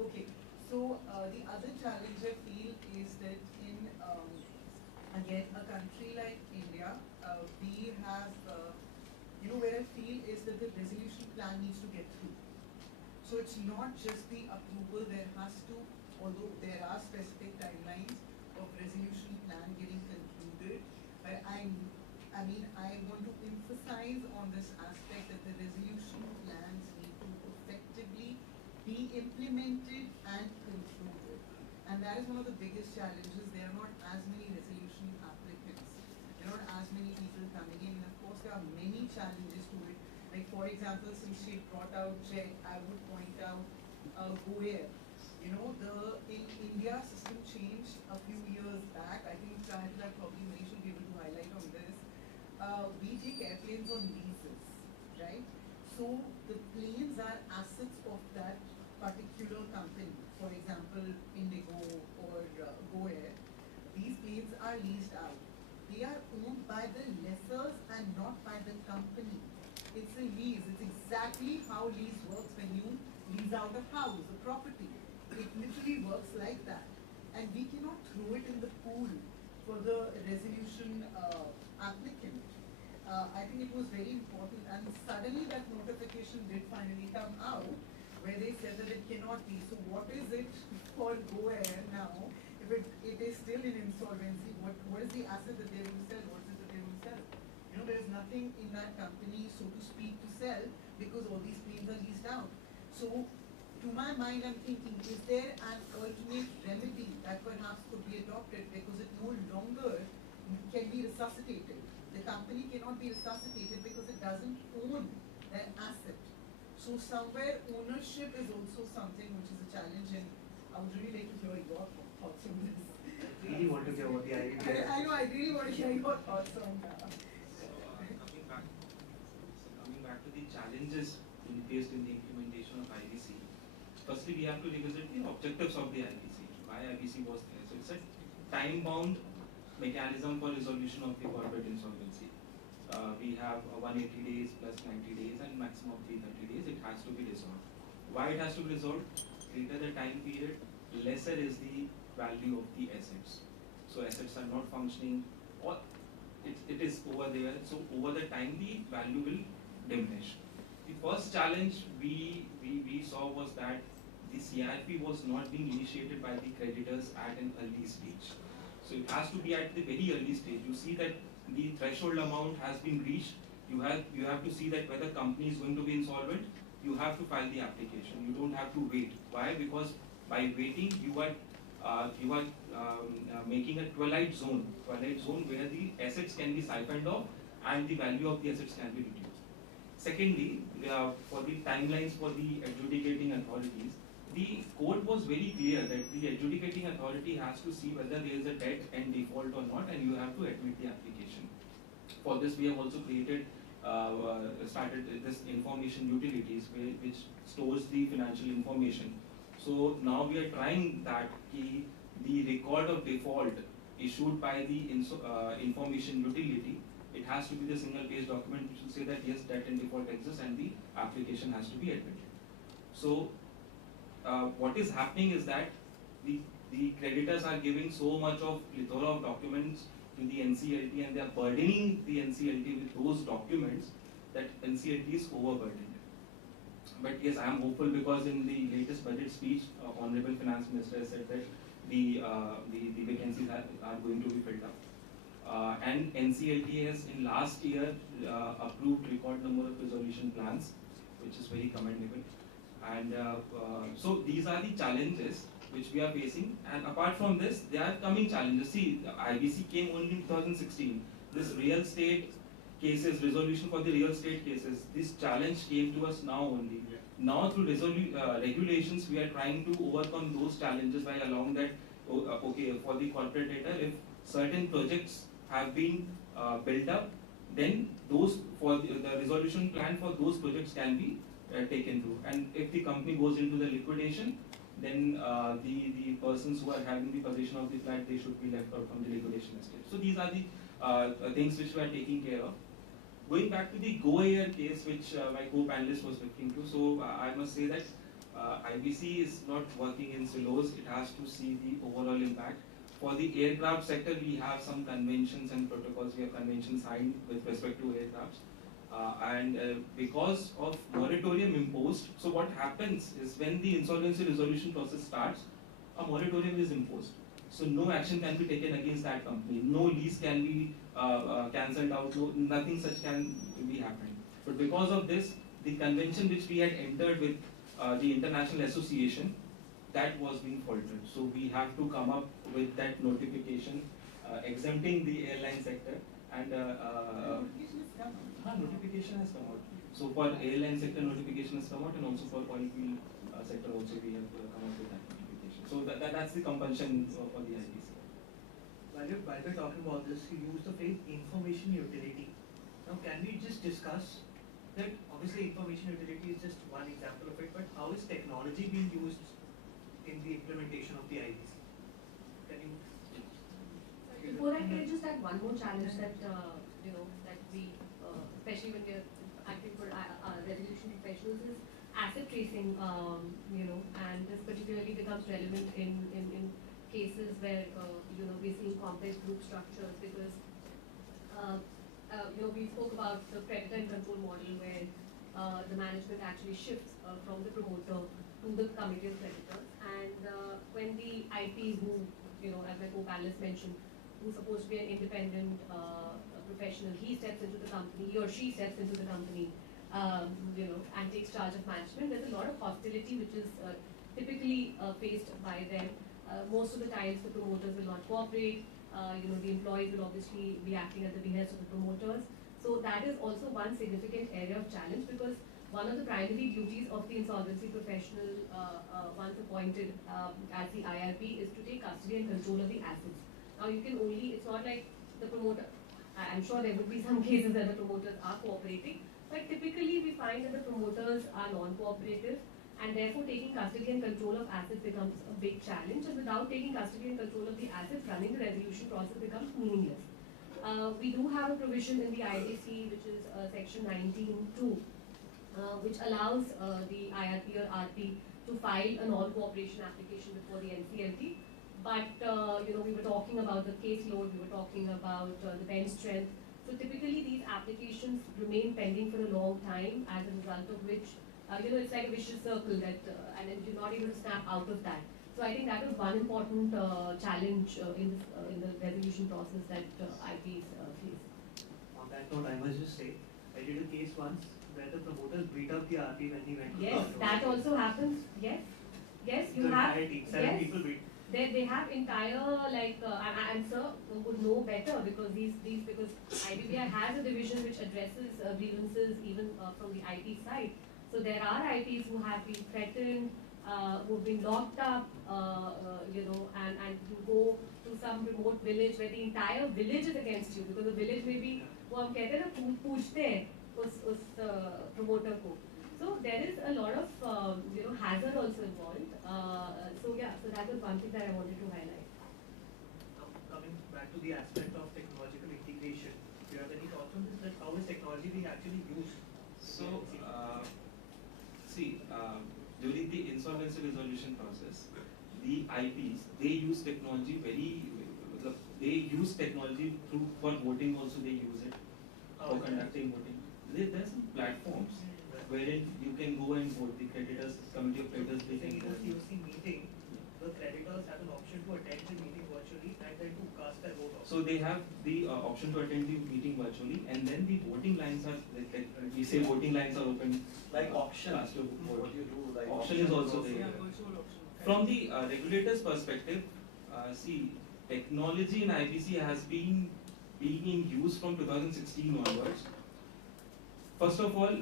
Okay, so the other challenge I feel is that in, again, a country like India, we have, where I feel is that the resolution plan needs to get through. So it's not just the approval, there has to, although there are specific timelines of resolution plan getting concluded, but I want to emphasize on this aspect that the resolution plans need to effectively be implemented and concluded. And that is one of the biggest challenges. There are not as many resolution applicants. There are not as many people coming in. And of course, there are many challenges to it. Like for example, since she brought out JET, I would point out Go Air. In India, system changed a few years back. I think prior to that, probably Manish will be able to highlight on this. We take airplanes on leases, right? So the planes are assets of that particular company. For example, Indigo or Go Air. These planes are leased out. They are owned by the lessors and not by the company. It's a lease. It's exactly how lease works when you lease out a house, a property. It literally works like that. And we cannot throw it in the pool for the resolution applicant. I think it was very important, and suddenly that notification did finally come out where they said that it cannot be. So what is it for Go Air now? If it is still in insolvency, what is the asset that they will sell? What is it that they will sell? There is nothing in that company, so to speak, to sell because all these planes are leased out. So to my mind, I'm thinking, is there an alternate remedy that perhaps could be adopted because it no longer can be resuscitated? The company cannot be resuscitated because it doesn't own that asset. So somewhere ownership is also something which is a challenge, and I would really like to hear your thoughts on this. Really want to hear what the idea is. I know, I really want to hear your thoughts on that. Coming back to the challenges faced in the implementation of IBC. Firstly, we have to revisit the objectives of the IBC. Why IBC was there? So it's a time-bound mechanism for resolution of the corporate insolvency. We have 180 days plus 90 days and maximum of 330 days. It has to be resolved. Why it has to be resolved? greater the time period, lesser is the value of the assets. So assets are not functioning, or it is over there. So over the time, the value will diminish. The first challenge we saw was that the CRP was not being initiated by the creditors at an early stage. So it has to be at the very early stage. You see that the threshold amount has been reached. You have to see that whether company is going to be insolvent. You have to file the application. You don't have to wait. Why? Because by waiting, you are making a twilight zone where the assets can be siphoned off and the value of the assets can be reduced. Secondly, for the timelines for the adjudicating authorities, the code was very clear that the adjudicating authority has to see whether there is a debt and default or not, and you have to admit the application. For this, we have also started this information utilities which stores the financial information. So now we are trying that the record of default issued by the information utility, it has to be the single page document which will say that yes, debt and default exists and the application has to be admitted. So what is happening is that the creditors are giving so much of plethora of documents to the NCLT, and they are burdening the NCLT with those documents that NCLT is overburdened. But yes, I am hopeful because in the latest budget speech, Honorable Finance Minister has said that the vacancies are going to be filled up. And NCLT has in last year approved record number of resolution plans, which is very commendable. And so these are the challenges which we are facing. And apart from this, there are coming challenges. See, the IBC came only in 2016. This real estate cases, resolution for the real estate cases, this challenge came to us now only. Now through regulations, we are trying to overcome those challenges by allowing that, okay, for the corporate data, if certain projects have been built up, then those for the resolution plan for those projects can be taken through. And if the company goes into the liquidation, then the persons who are having the possession of the flat, they should be left out from the liquidation estate. So these are the things which we are taking care of. Going back to the Go Air case, which my co-panelist was referring to, so I must say that IBC is not working in silos. It has to see the overall impact. For the aircraft sector, we have some conventions and protocols. We have conventions signed with respect to aircrafts. Because of moratorium imposed, so what happens is when the insolvency resolution process starts, a moratorium is imposed. So no action can be taken against that company. No lease can be cancelled out. No, nothing such can be happened. But because of this, the convention which we had entered with the international association, that was being faltered. So we have to come up with that notification exempting the airline sector, and notification has come out. So for airline sector, notification has come out, and also for oil field sector also we have come out with that notification. So that's the compulsion for the IBC. While we're talking about this, you use the phrase information utility. Now, can we just discuss that? Obviously, information utility is just one example of it, but how is technology being used in the implementation of the IBC? Can you? Before that, can I just add one more challenge that that we, especially when we are acting for resolution professionals, is asset tracing. And this particularly becomes relevant in cases where we're seeing complex group structures, because we spoke about the creditor and control model where the management actually shifts from the promoter to the committee of creditors, and when the IP who, as my co-panelist mentioned, who's supposed to be an independent professional, he steps into the company, he or she steps into the company, and takes charge of management, there's a lot of hostility which is typically faced by them. Most of the times the promoters will not cooperate, the employees will obviously be acting at the behest of the promoters. So that is also one significant area of challenge, because one of the primary duties of the insolvency professional once appointed as the IRP is to take custody and control of the assets. Now you can only, it's not like the promoter, I'm sure there would be some cases where the promoters are cooperating, but typically we find that the promoters are non-cooperative, and therefore taking custody and control of assets becomes a big challenge, and without taking custody and control of the assets, running the resolution process becomes meaningless. We do have a provision in the IBC, which is section 19(2), which allows the IRP or RP to file a non-cooperation application before the NCLT. But we were talking about the caseload, we were talking about the bench strength. So typically these applications remain pending for a long time, as a result of which, it's like a vicious circle that, and then you're not able to snap out of that. So I think that was one important challenge in the resolution process that IPs face. On that note, I must just say, I did a case once where the promoters beat up the RP when he went to Yes, court. that also happens. Yes, yes, you The have. entire team, 7 people beat. They have entire and sir would know better because because IBBI has a division which addresses grievances even from the IT side. So there are IPs who have been threatened, who've been locked up, and you go to some remote village where the entire village is against you because the village may be वो हम कहते हैं ना पूछते हैं उस promoter को. So there is a lot of hazard also involved. So that was one thing that I wanted to highlight. Now, coming back to the aspect of technological integration, do you have any thoughts on this? That how is technology being actually used? So, during the insolvency resolution process, the IPs, they use technology for voting also, they use it for conducting voting. There are some platforms wherein you can go and vote. The creditors, committee of creditors, they can In go. the COC meeting, the creditors have an option to attend the meeting virtually and then to cast their vote also. So they have the option to attend the meeting virtually, and then the voting lines are like we say voting lines are open. Like auction, Last to vote. what you do, like Auction is also there. Yeah, virtual option. From the regulator's perspective, technology in IBC has been being in use from 2016 onwards. First of all,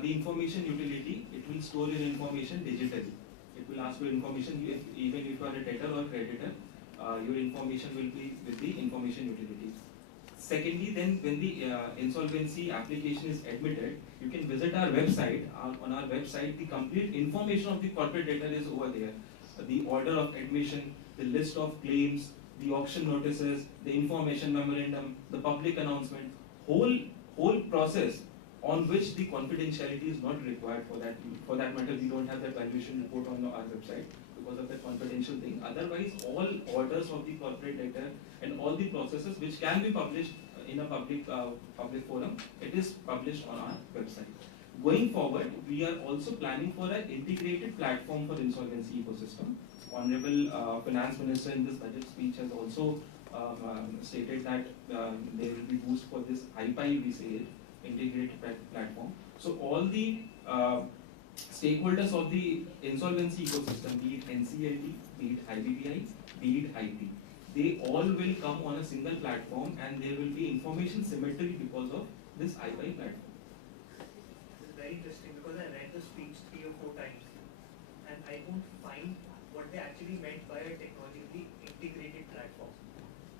the information utility, it will store your information digitally. It will ask for information even if you are a debtor or creditor, your information will be with the information utility. Secondly, then when the insolvency application is admitted, you can visit our website. On our website, the complete information of the corporate debtor is over there. The order of admission, the list of claims, the auction notices, the information memorandum, the public announcement, whole process on which the confidentiality is not required for that. For that matter, we don't have that valuation report on our website because of that confidential thing. Otherwise, all orders of the corporate debtor and all the processes which can be published in a public forum, it is published on our website. Going forward, we are also planning for an integrated platform for insolvency ecosystem. Honorable Finance Minister in this budget speech has also stated that there will be boost for this IPI, we say it, integrated platform. So all the stakeholders of the insolvency ecosystem, be it NCLT, be it IBBI, be it IP, they all will come on a single platform and there will be information symmetry because of this IPI platform. It's very interesting because I read the speech 3 or 4 times and I couldn't find what they actually meant by a technologically integrated platform.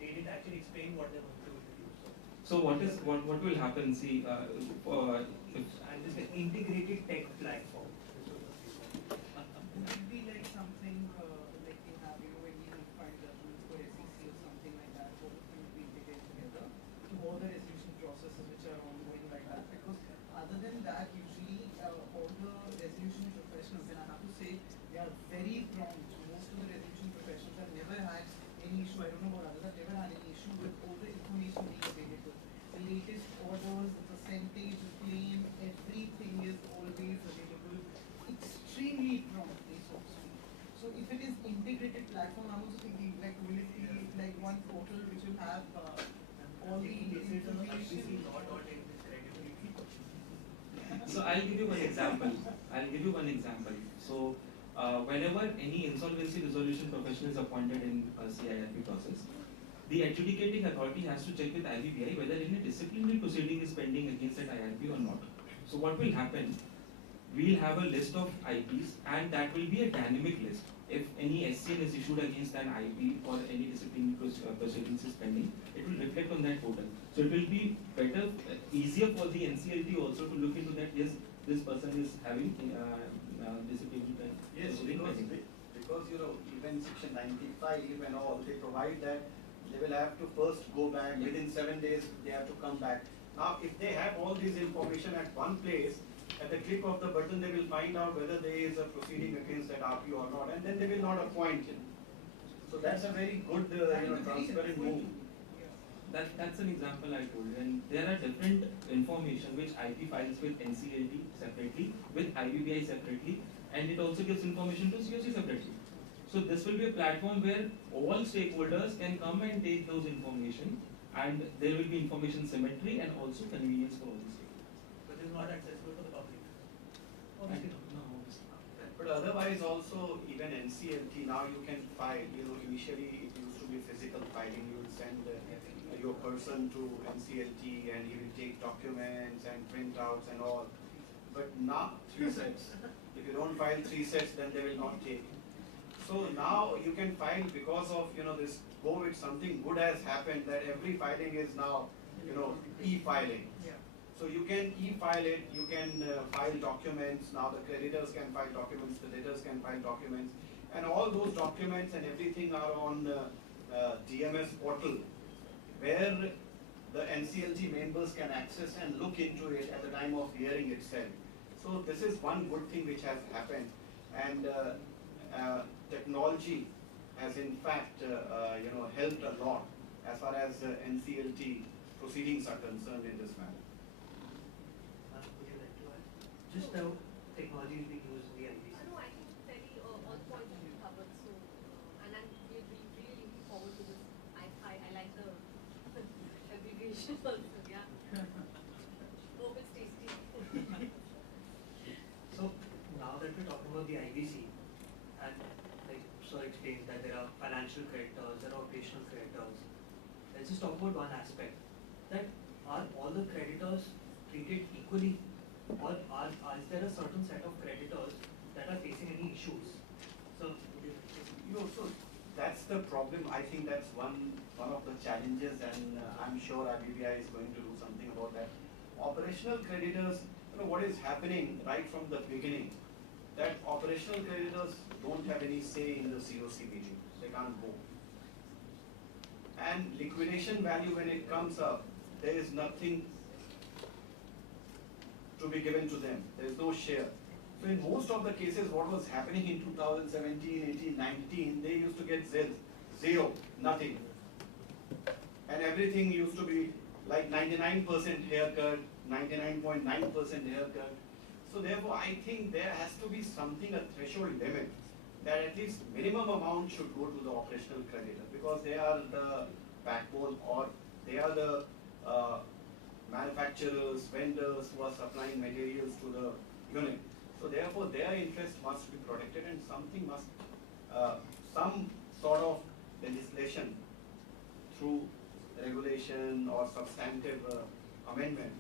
They didn't actually explain what they want to do. So what will happen? See, And this is an integrated tech platform. Would it be like something like you have, when you find judgments for SEC or something like that, all of them would be integrated together to all the resolution processes which are ongoing like that? Because other than that, usually all the resolution professionals, and I have to say, they are very prompt. Most of the resolution professionals have never had any issue. I don't know about others, have never had any issue with all the information being available. The latest orders, the percentage, the claim, everything is always available. Extremely promptly, so to speak. So if it is integrated platform, I'm also thinking like will it be like one portal which will have all the information? So I'll give you one example. So whenever any insolvency resolution professional is appointed in a CIRP process, the adjudicating authority has to check with IBBI whether any disciplinary proceeding is pending against that IRP or not. So what will happen? We'll have a list of IPs and that will be a dynamic list. If any SCN is issued against an IP or any disciplinary proceedings is pending, it will reflect on that portal. So it will be better, easier for the NCLT also to look into that, yes, this person is having disciplinary Yes, because even section 95 and all, they provide that they will have to first go back, within 7 days they have to come back. Now if they have all this information at one place At the click of the button, they will find out whether there is a proceeding against that RPO or not, and then they will not appoint him. So that's a very good, transparent move. That's an example I told you, and there are different information which IP files with NCLT separately, with IBBI separately, and it also gives information to COC separately. So this will be a platform where all stakeholders can come and take those information, and there will be information symmetry and also convenience for all the stakeholders. But it's not accessible to the public. No, obviously. But otherwise also, even NCLT, now you can file, initially it used to be physical filing, you would send your person to NCLT and he will take documents and printouts and all. But now, 3 sets. If you don't file 3 sets, then they will not take. So now you can file because of, this COVID, something good has happened that every filing is now, e-filing. Yeah. So you can e-file it, you can file documents, now the creditors can file documents, the debtors can file documents, and all those documents and everything are on DMS portal, where the NCLT members can access and look into it at the time of hearing itself. So this is one good thing which has happened, and technology has in fact helped a lot as far as NCLT proceedings are concerned in this manner. Would you like to add? Just how technology is being used in the IBC. No, I think fairly all the points have been covered. So, and I'm really looking forward to this. I like the abbreviation also. Yeah. Hope it's tasty. So now that we're talking about the IBC, and like Sir explained that there are financial creditors, there are operational creditors. Let's just talk about one aspect. That are all the creditors treated equally, or is there a certain set of creditors that are facing any issues? So, So that's the problem. I think that's one of the challenges, and I'm sure IBBI is going to do something about that. Operational creditors, what is happening right from the beginning, that operational creditors don't have any say in the COC meeting. They can't go. And liquidation value, when it comes up, there is nothing to be given to them. There is no share. So in most of the cases, what was happening in 2017, 18, 19, they used to get zero, nothing. And everything used to be like 99% haircut, 99.9% haircut. So therefore, I think there has to be something, a threshold limit, that at least minimum amount should go to the operational creditor, because they are the backbone, or they are the manufacturers, vendors who are supplying materials to the unit. So therefore, their interest must be protected, and something must, some sort of legislation through regulation or substantive amendment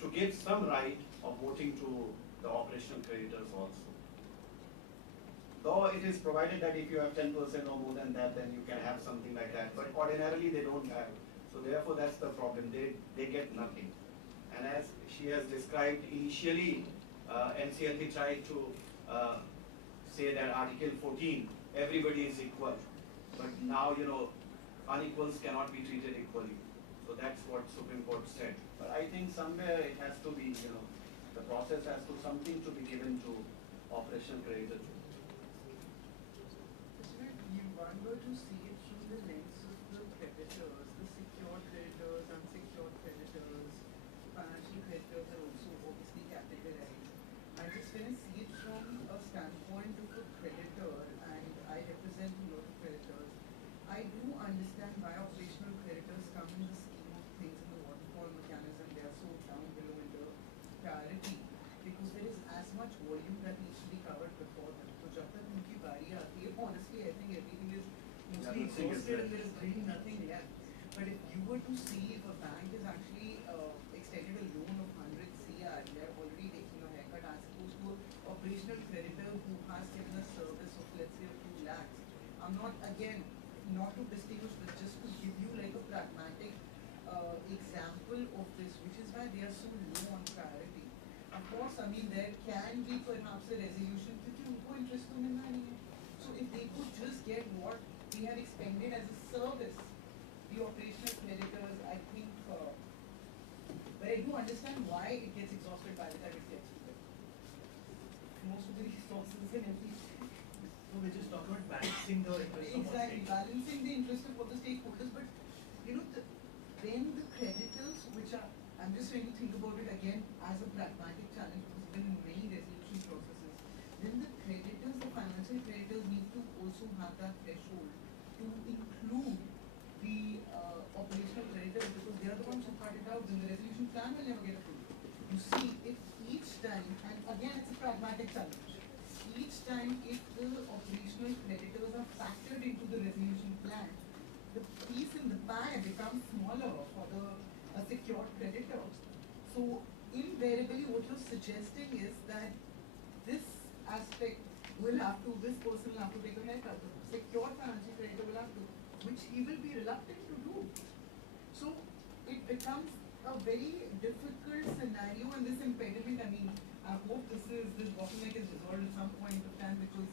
to give some right of voting to the operational creditors also. Though it is provided that if you have 10% or more than that, then you can have something like that. But ordinarily they don't have. So therefore that's the problem. They get nothing. And as she has described, initially NCLT tried to say that Article 14, everybody is equal. But now, unequals cannot be treated equally. So that's what Supreme Court said. But I think somewhere it has to be, the process has to something to be given to operational creditors. You one were to see it through the lens of the creditors, the secured creditors, unsecured creditors, financial creditors are also obviously categorized. I just want to see it from a standpoint of a creditor, and I represent a lot of creditors. I do understand why operational creditors come in the scheme of things in the waterfall mechanism. They are so down below in the priority, because there is as much volume that needs to be covered before them. So jab tak unki bari aati hai, honestly I think everything is mostly exhausted and there is really nothing left. But if you were to see if a bank is actually extended a loan of 100 CR, they are already taking a haircut, as opposed to operational creditor who has given a service of let's say a few lakhs. I'm not, again, not to distinguish, but just to give you like a pragmatic example of this, which is why they are so low on priority. Of course, I mean, there can be perhaps a resolution, क्योंकि उनको interest तो मिलना नहीं है. So if they could just get what we have expended as a service, the operational creditors, I think, but I do understand why it gets exhausted by the time it gets to them. most of the resources and everything. No, we're just talking about balancing the interest of all Exactly, stakeholders. balancing the interest of all the stakeholders, but then the creditors, which are, I'm just trying to think about it again as a pragmatic challenge, because there been many resolution processes, then the creditors, the financial creditors need to also have that threshold to include the operational creditors, because they are the ones who cut it out, then the resolution plan will never get approved. You see, if each time, and again it's a pragmatic challenge, each time if the operational creditors are factored into the resolution plan, the piece in the pie becomes smaller for the secured creditor. So invariably what you're suggesting is that this aspect will have to, this person will have to take a haircut, the secured financial creditor will have to, which he will be reluctant to do. So it becomes a very difficult scenario, and this impediment, I mean, I hope this bottleneck is resolved at some point of time, because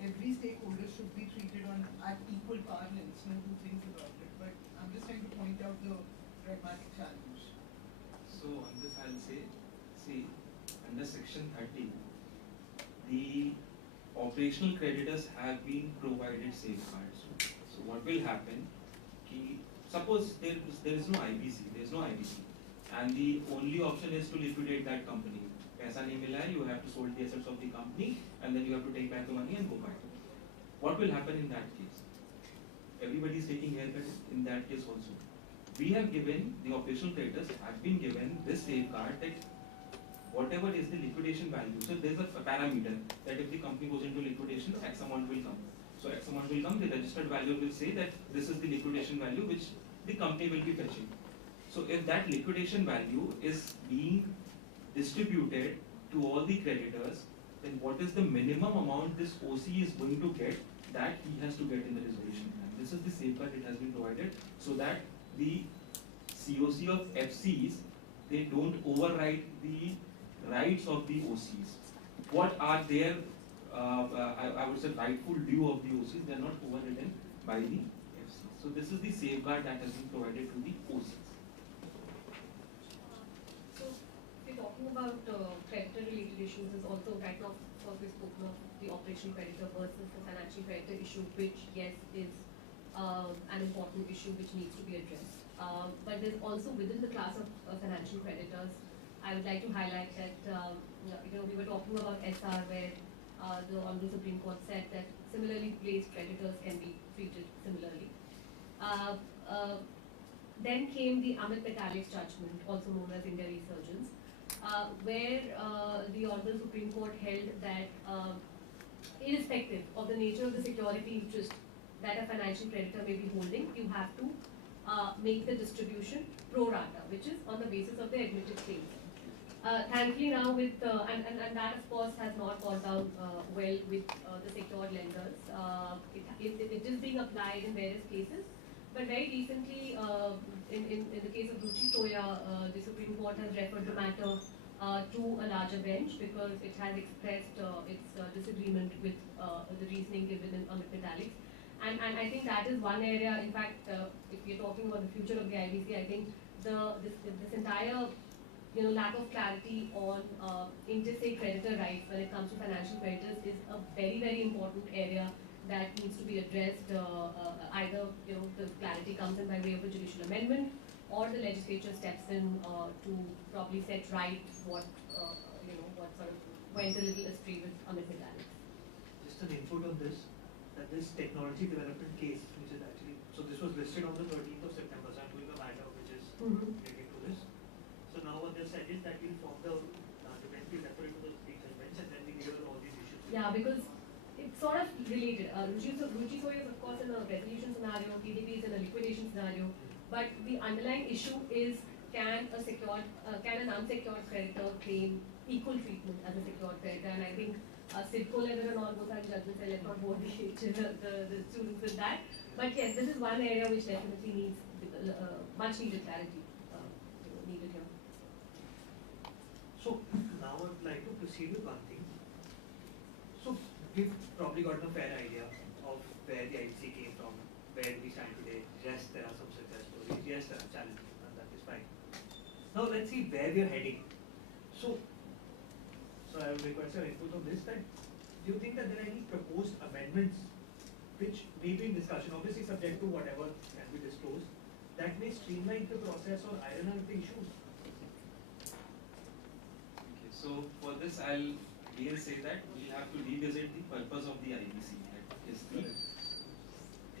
every stakeholder should be treated at equal parlance, no two things about it. But I'm just trying to point out the pragmatic challenge. So on this I'll say, see, under section 30, the operational creditors have been provided safeguards. So what will happen, suppose there is no IBC, and the only option is to liquidate that company. Paisa nahi mila hai, you have to sold the assets of the company, and then you have to take back the money and go back. What will happen in that case? Everybody is taking haircut in that case also. We have given, the operational creditors have been given this safeguard that whatever is the liquidation value, so there is a parameter that if the company goes into liquidation, X amount will come. So X amount will come, the registered value will say that this is the liquidation value which the company will be fetching. So if that liquidation value is being distributed to all the creditors, then what is the minimum amount this OC is going to get that he has to get in the resolution plan? This is the safeguard it has been provided so that the COC of FCs, they don't override the rights of the OCs. What are their, I would say, rightful due of the OCs, they are not overridden by the FCs. So this is the safeguard that has been provided to the OCs. So, we're talking about creditor-related issues. Is also right now, of course, we've spoken of the operational creditor versus the financial creditor issue, which yes is an important issue which needs to be addressed. But there's also within the class of financial creditors, I would like to highlight that we were talking about SR where the Honorable Supreme Court said that similarly placed creditors can be treated similarly. Then came the Amit Metallics judgment, also known as India Resurgence, where the Honorable Supreme Court held that irrespective of the nature of the security interest that a financial creditor may be holding, you have to make the distribution pro rata, which is on the basis of the admitted claims. Thankfully now with, and that of course has not gone down well with the secured lenders. It is being applied in various cases, but very recently in the case of Ruchi Soya, the Supreme Court has referred the matter to a larger bench because it has expressed its disagreement with the reasoning given in Amit Metallics. And I think that is one area, in fact, if we're talking about the future of the IBC, I think this entire lack of clarity on interstate creditor rights when it comes to financial creditors is a very, very important area that needs to be addressed. Either the clarity comes in by way of a judicial amendment, or the legislature steps in to probably set right what what sort of went a little astray with Amit Metallics. Just an input on this, that this technology development case, which is actually, so this was listed on the 13th of September, so I'm doing a matter which is related to this. So now what they've said is that we'll form the argument, we'll refer it to the regional bench, and then we deal with all these issues. Yeah, because it's sort of related. Ruchi Soya is of course in a resolution scenario, PDP is in a liquidation scenario, but the underlying issue is can an unsecured creditor claim equal treatment as a secured creditor? And I think CIDCO level and all those are judgments, I let not bore the students with that. But yes, this is one area which definitely needs much needed clarity needed here. So now I would like to proceed with one thing. So we've probably gotten a fair idea of where the IBC came from, where we stand today. Yes, there are some success stories. Yes, there are challenges, and that is fine. Now let's see where we are heading. So I would request your input on this. That do you think that there are any proposed amendments which may be in discussion, obviously subject to whatever can be disclosed, that may streamline the process or iron out the issues? Okay, so for this, I'll again say that we'll have to revisit the purpose of the IBC. That is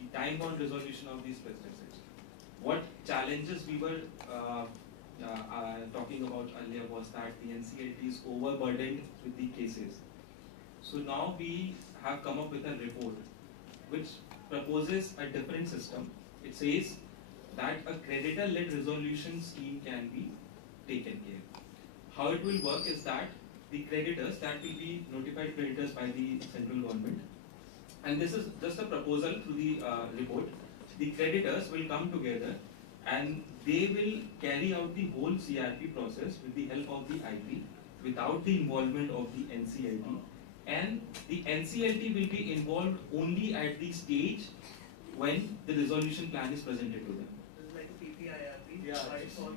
the time-bound resolution of these precedents. What challenges we were talking about earlier was that the NCLT is overburdened with the cases. So now we have come up with a report which proposes a different system. It says that a creditor-led resolution scheme can be taken care. How it will work is that the creditors, that will be notified creditors by the central government, and this is just a proposal through the report. The creditors will come together and they will carry out the whole CRP process with the help of the IP without the involvement of the NCLT, and the NCLT will be involved only at the stage when the resolution plan is presented to them. This is like a PPIRP. Yeah, But it's all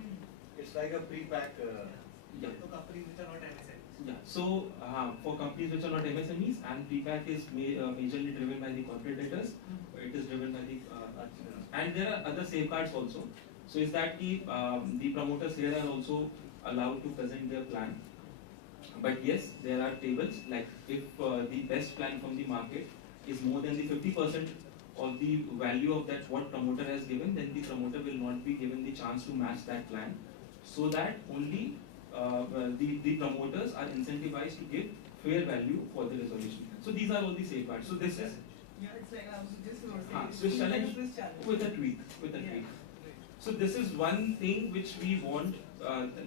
It's like a pre-pack. Yeah. to companies which are not MSMEs. Yeah. So for companies which are not MSMEs, and PPAC is majorly driven by the corporate debtors, it is driven by the and there are other safeguards also. So is that the promoters here are also allowed to present their plan. But yes, there are tables, like if the best plan from the market is more than the 50% of the value of that what promoter has given, then the promoter will not be given the chance to match that plan, so that only the promoters are incentivized to give fair value for the resolution plan. So these are all the safeguards. So this is Yeah, it's like I was just saying. Swiss challenge Swiss challenge. with a tweak, So this is one thing which we want,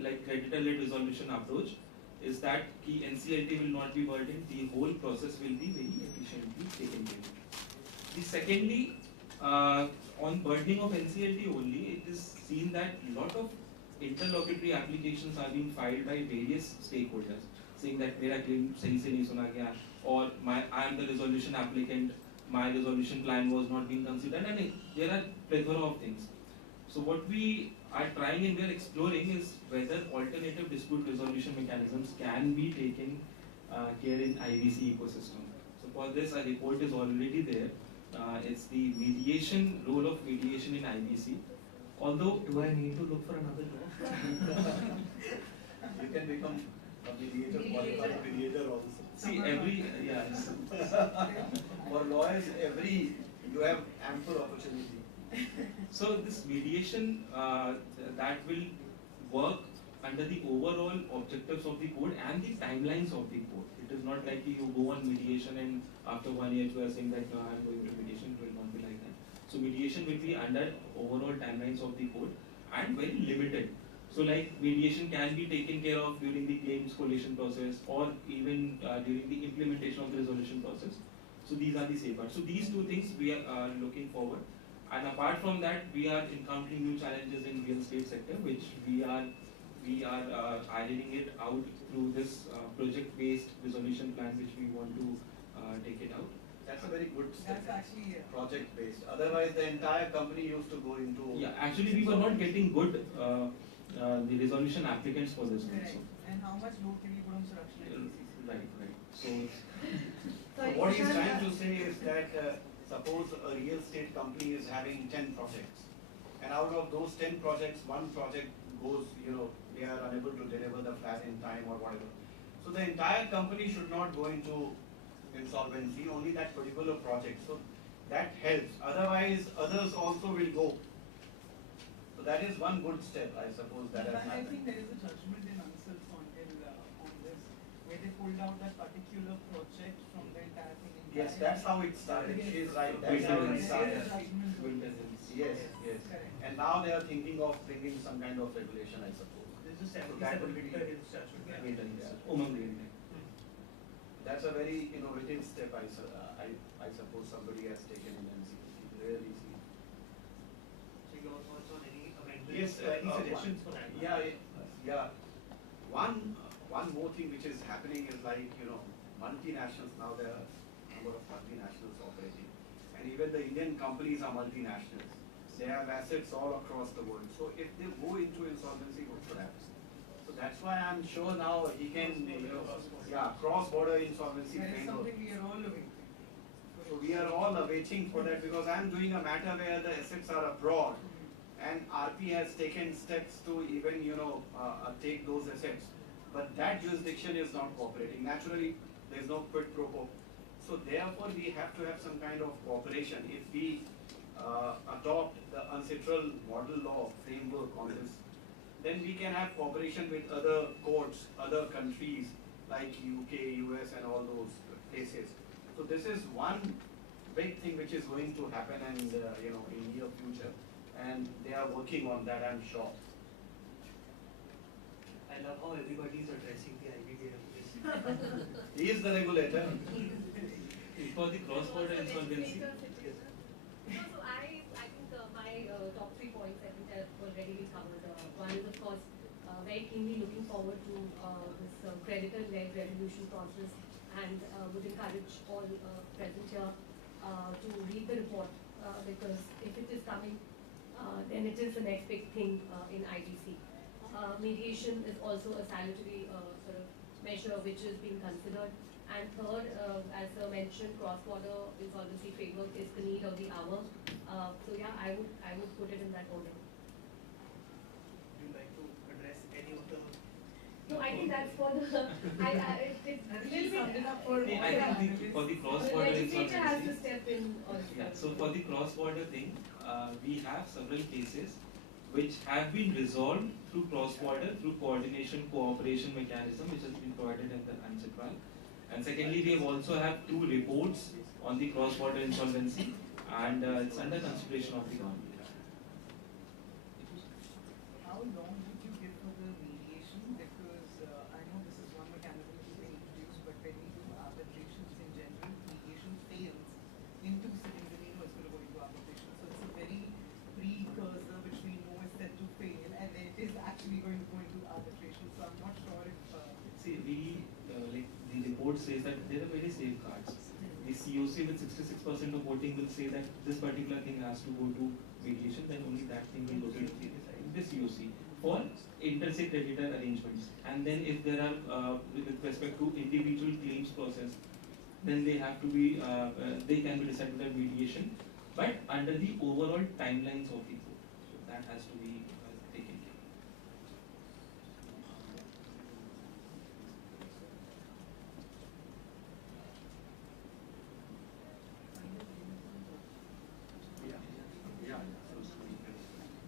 like creditor-led resolution approach, is that the NCLT will not be burdened, the whole process will be very efficiently taken care of. The secondly, on burdening of NCLT only, it is seen that a lot of interlocutory applications are being filed by various stakeholders, saying that मेरा claim सही से नहीं सुना गया, or I am the resolution applicant, my resolution plan was not being considered, and there are plethora of things. So what we are trying and we are exploring is whether alternative dispute resolution mechanisms can be taken care in IBC ecosystem. So for this, a report is already there. It's the mediation, role of mediation in IBC. Although, Do I need to look for another job? You can become a mediator, qualified mediator also. see yes. For lawyers, you have ample opportunity. So this mediation that will work under the overall objectives of the code and the timelines of the code. It is not like you go on mediation and after 1 year you are saying that no, I am going to mediation. It will not be like that. So mediation will be under overall timelines of the code and very limited. So like mediation can be taken care of during the claims collation process or even during the implementation of the resolution process. So these are the safeguards. So these two things we are looking forward. And apart from that, we are encountering new challenges in real estate sector, which we are ironing it out through this project-based resolution plan, which we want to take it out. That's a very good step. That's actually Project-based. Otherwise, the entire company used to go into. Yeah, actually, we were not getting good the resolution applicants for this one. correct. And how much load can you put on Suraksha and PCC? Right. So So what he's trying to say is that suppose a real estate company is having 10 projects, and out of those 10 projects, one project goes, they are unable to deliver the flat in time or whatever. So the entire company should not go into insolvency, only that particular project. So that helps. Otherwise, others also will go. So that is one good step, I suppose, that has I happened. think there is a judgment in Ansel on this, where they pulled out that particular project from the entire thing. Yes, that's how it started. She is right. That's how it started. Yes. Correct. And now they are thinking of bringing some kind of regulation, I suppose. This is So that will be- That's a very innovative step, I suppose somebody has taken in NCLT. Really. So your thoughts on any amendments? Yes, Any suggestions for that? Yeah. One more thing which is happening is like, multinationals, now there are a number of multinationals operating. And even the Indian companies are multinationals. They have assets all across the world. So if they go into insolvency, what should happen? So that's why I'm sure now he can, cross-border insolvency That is framework. something we are all awaiting. So we are all awaiting for that because I'm doing a matter where the assets are abroad, and RP has taken steps to even take those assets, but that jurisdiction is not cooperating. Naturally, there is no quid pro quo. So therefore, we have to have some kind of cooperation. If we adopt the ancestral model law framework on this, then we can have cooperation with other courts, other countries like UK, US, and all those places. So this is one big thing which is going to happen, and in near future, and they are working on that, I'm sure. I love how everybody is addressing the IBBM. He is the regulator. For the cross-border insolvency, No, so I think my top 3 points I think have already been covered. One is of course very keenly looking forward to this creditor-led resolution process, and would encourage all present here to read the report because if it is coming, then it is the next big thing in IBC. Mediation is also a salutary sort of measure which is being considered. And third, as mentioned, cross-border insolvency framework is the need of the hour. So yeah, I would put it in that order. Would you like to address any of the? No, I think that's for the. It's a little bit. I think for the The cross-border legislature has to insolvency. step in also. Yeah, so for the cross-border thing, we have several cases which have been resolved through cross-border, through coordination, cooperation mechanism, which has been provided in the UNCITRAL. And secondly, we have also have 2 reports on the cross-border insolvency, and it's under consideration of the government. How long would you give for the mediation? Because I know this is one mechanism which has been introduced, but when we do arbitrations in general, mediation fails in 2 sittings, and it's going to go into arbitration. So it's a very precursor which we know is set to fail, and then it is actually going to go into arbitration. So I'm not sure if. See, like the report says that there are various safeguards. The COC with 66% of voting will say that this particular thing has to go to mediation, then only that thing will go to the COC for inter-se creditor arrangements. And then if there are, with respect to individual claims process, then they have to be, they can be decided by mediation, but under the overall timelines of the court. So that has to be taken care of.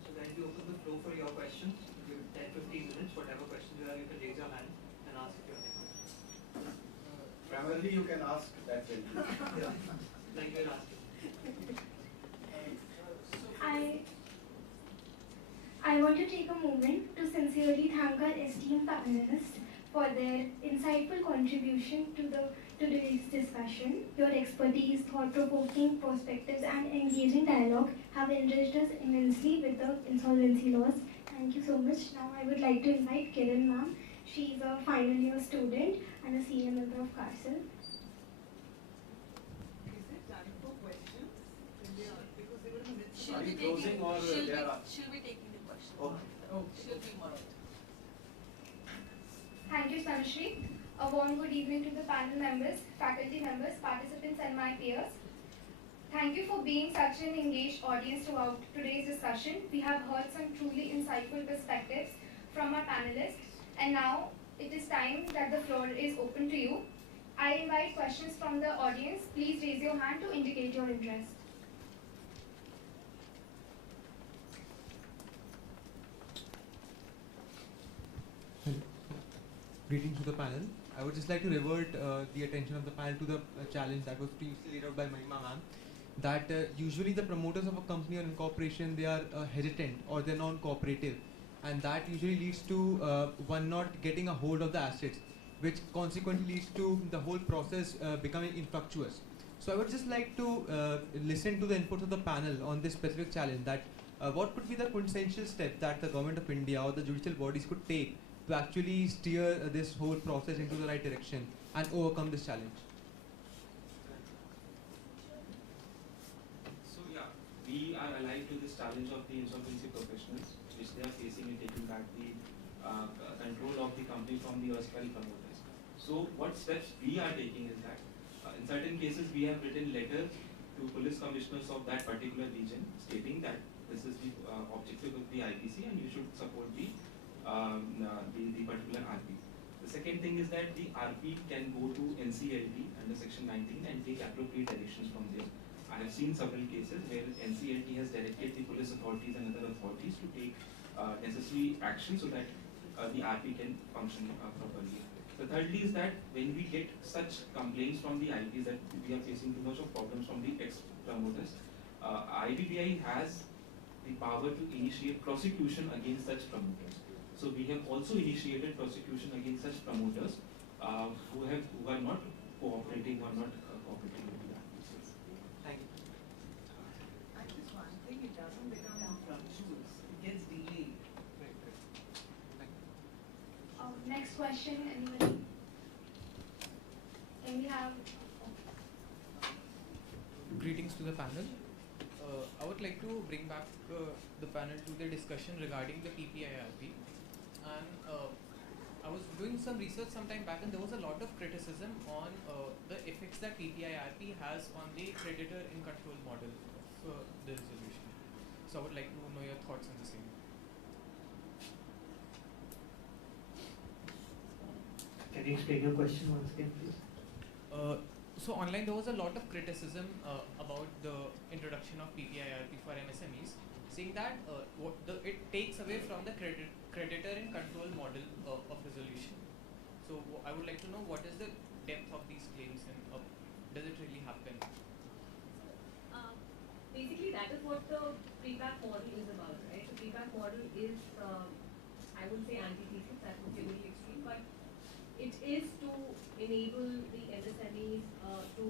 So then we open the floor for your questions. You have 10-15 minutes. Whatever questions you have, you can raise your hand and ask if you have any questions. Primarily, you can ask that gentleman. Like you're asking. I want to take a moment to sincerely thank our esteemed panelists for their insightful contribution to today's discussion. Your expertise, thought-provoking perspectives, and engaging dialogue have enriched us immensely with the insolvency laws. Thank you so much. Now I would like to invite Kiran ma'am. She is a final year student and a senior member of CARCIL. Is it time for questions? Because they were in the midst Are of. you closing or there are? She'll be taking the question. Okay. She'll be moderating. Thank you, Sanshri. A warm good evening to the panel members, faculty members, participants, and my peers. Thank you for being such an engaged audience throughout today's discussion. We have heard some truly insightful perspectives from our panelists, and now it is time that the floor is open to you. I invite questions from the audience. Please raise your hand to indicate your interest. Greetings to the panel. I would just like to revert the attention of the panel to the challenge that was previously laid out by Mahima ma'am, that usually the promoters of a company or incorporation, they are hesitant or they're non-cooperative, and that usually leads to one not getting a hold of the assets, which consequently leads to the whole process becoming infructuous. So I would just like to listen to the inputs of the panel on this specific challenge, that what could be the quintessential step that the government of India or the judicial bodies could take to actually steer this whole process into the right direction and overcome this challenge. So yeah, we are alive to this challenge of the insolvency professionals, which they are facing in taking back the control of the company from the erstwhile promoters. So what steps we are taking is that in certain cases we have written letters to police commissioners of that particular region stating that this is the objective of the IPC and you should support the particular RP. The second thing is that the RP can go to NCLT under section 19 and take appropriate directions from there. I have seen several cases where NCLT has directed the police authorities and other authorities to take necessary action so that the RP can function properly. The thirdly is that when we get such complaints from the IPs that we are facing too much of problems from the ex-promoters, IBBI has the power to initiate prosecution against such promoters. So we have also initiated prosecution against such promoters who are not cooperating or not cooperating with the IPs. Thank you. And just one thing, it doesn't become fluctuates, it gets delayed. Next question, anybody? Can we have? Greetings to the panel. I would like to bring back the panel to the discussion regarding the PPIRP. And I was doing some research some time back and there was a lot of criticism on the effects that PPIRP has on the creditor in control model of the resolution. So I would like to know your thoughts on the same. Can you explain your question once again, please? So online there was a lot of criticism about the introduction of PPIRP for MSMEs, saying that it takes away from the creditor in control model of resolution. So I would like to know what is the depth of these claims and does it really happen? Basically, that is what the pre-pack model is about, right? The pre-pack model is, I wouldn't say antithesis, that would be a little extreme, but it is to enable the MSMEs to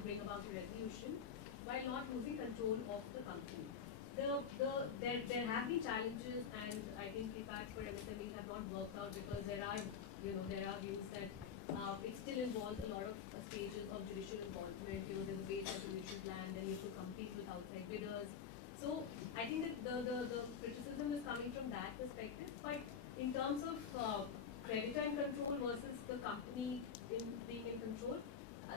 bring about a resolution while not losing control of the company. There have been challenges, and I think pre-pack for MSMEs have not worked out because there are views that it still involves a lot of stages of judicial involvement. There's a wage resolution plan, then you have to compete with outside bidders. So I think that the criticism is coming from that perspective. But in terms of creditor in control versus the company being in control,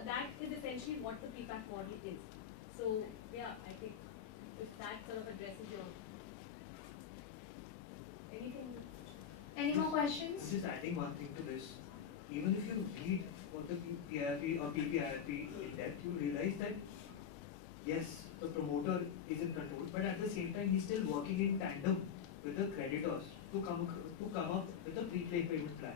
that is essentially what the pre-pack model is. So yeah, I think if that sort of addresses your anything. Any more questions? Just adding one thing to this. Even if you read what the PIRP or PPIRP in depth, you realize that yes, the promoter is in control, but at the same time he's still working in tandem with the creditors to come up with a pre-claim payment plan.